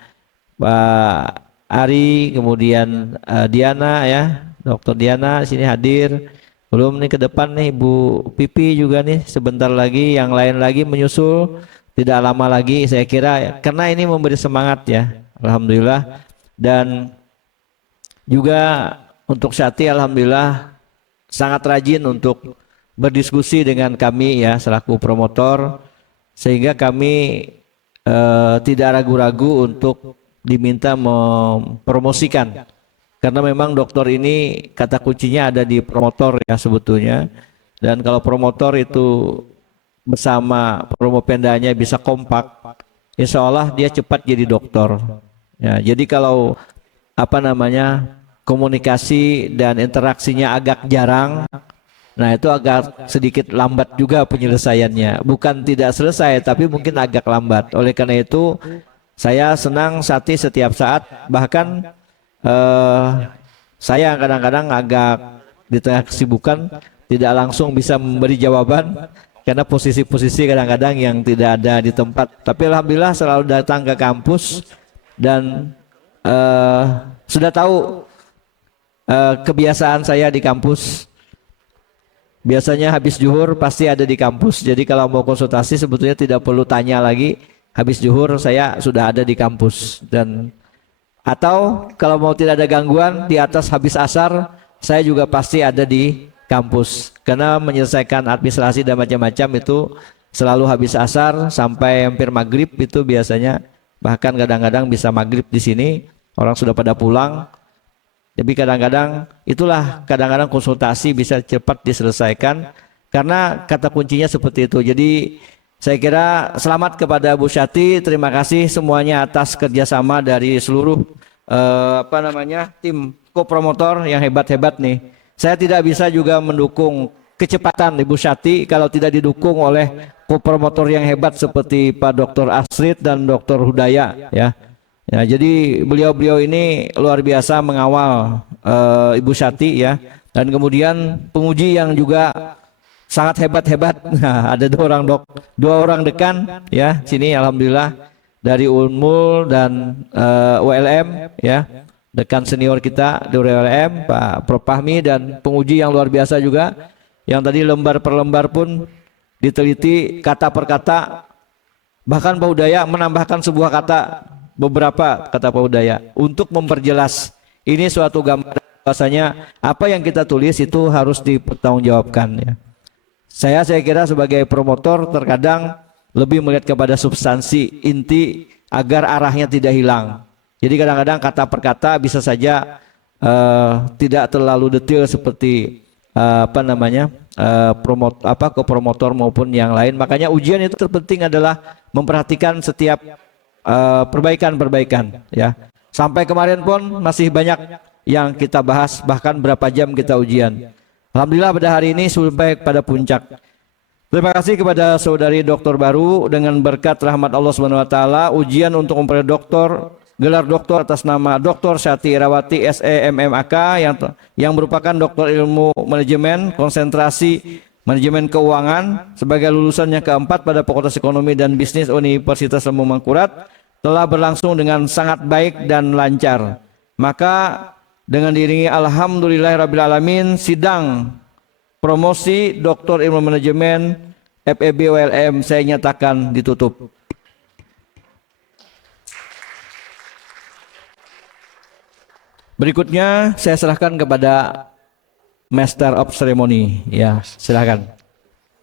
Pak Ari, kemudian Diana ya, Dr. Diana sini hadir. Belum nih ke depan nih Bu Pipi juga nih sebentar lagi, yang lain lagi menyusul tidak lama lagi saya kira, karena ini memberi semangat ya, alhamdulillah. Dan juga untuk Syati alhamdulillah sangat rajin untuk berdiskusi dengan kami ya selaku promotor, sehingga kami tidak ragu-ragu untuk diminta mempromosikan. Karena memang dokter ini kata kuncinya ada di promotor ya sebetulnya. Dan kalau promotor itu bersama promopendanya bisa kompak, insya Allah dia cepat jadi dokter. Ya, jadi kalau komunikasi dan interaksinya agak jarang, nah itu agak sedikit lambat juga penyelesaiannya. Bukan tidak selesai, tapi mungkin agak lambat. Oleh karena itu saya senang Sati setiap saat, bahkan saya kadang-kadang agak di tengah kesibukan tidak langsung bisa memberi jawaban karena posisi-posisi kadang-kadang yang tidak ada di tempat. Tapi alhamdulillah selalu datang ke kampus dan sudah tahu kebiasaan saya di kampus. Biasanya habis zuhur pasti ada di kampus. Jadi kalau mau konsultasi sebetulnya tidak perlu tanya lagi. Habis zuhur saya sudah ada di kampus. Dan atau kalau mau tidak ada gangguan di atas habis asar, saya juga pasti ada di kampus. Karena menyelesaikan administrasi dan macam-macam itu selalu habis asar sampai hampir maghrib itu biasanya. Bahkan kadang-kadang bisa maghrib di sini, orang sudah pada pulang. Tapi kadang-kadang itulah kadang-kadang konsultasi bisa cepat diselesaikan karena kata kuncinya seperti itu. Jadi saya kira selamat kepada Bu Syati, terima kasih semuanya atas kerjasama dari seluruh tim kopromotor yang hebat-hebat nih. Saya tidak bisa juga mendukung kecepatan Ibu Syati kalau tidak didukung oleh kopromotor yang hebat seperti Pak Dr. Astrid dan Dr. Hudaya ya. Ya, jadi beliau-beliau ini luar biasa mengawal Ibu Syati ya, dan kemudian penguji yang juga sangat hebat-hebat. Nah, ada dua orang dekan ya sini, alhamdulillah dari Unmul dan ULM ya, dekan senior kita dari ULM Pak Prof Fahmi, dan penguji yang luar biasa juga yang tadi lembar per lembar pun diteliti kata per kata, bahkan Pak Hudaya menambahkan sebuah kata, beberapa kata Pak Hudaya untuk memperjelas ini suatu gambaran bahwasanya apa yang kita tulis itu harus dipertanggungjawabkan ya. Saya kira sebagai promotor terkadang lebih melihat kepada substansi inti agar arahnya tidak hilang. Jadi kadang-kadang kata per kata bisa saja tidak terlalu detail seperti ke promotor maupun yang lain. Makanya ujian itu terpenting adalah memperhatikan setiap perbaikan ya. Sampai kemarin pun masih banyak yang kita bahas, bahkan berapa jam kita ujian. Alhamdulillah pada hari ini sampai pada puncak. Terima kasih kepada saudari doktor baru, dengan berkat rahmat Allah Subhanahu wa taala ujian untuk memperoleh gelar doktor atas nama Dr. Syati Irawati SEMMAK yang merupakan doktor ilmu manajemen konsentrasi manajemen keuangan sebagai lulusan yang keempat pada Fakultas Ekonomi dan Bisnis Universitas Lembong Mangkurat telah berlangsung dengan sangat baik dan lancar. Maka dengan diiringi alhamdulillahirrabbilalamin, sidang promosi Doktor Ilmu Manajemen FEB ULM saya nyatakan ditutup. Berikutnya saya serahkan kepada Master of Ceremony. Ya, silakan.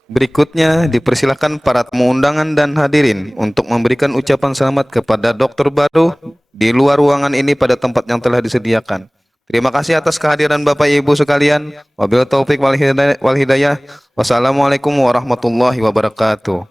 Berikutnya dipersilakan para tamu undangan dan hadirin untuk memberikan ucapan selamat kepada dokter baru di luar ruangan ini pada tempat yang telah disediakan. Terima kasih atas kehadiran Bapak Ibu sekalian. Wabillahi taufik wal hidayah. Wassalamualaikum warahmatullahi wabarakatuh.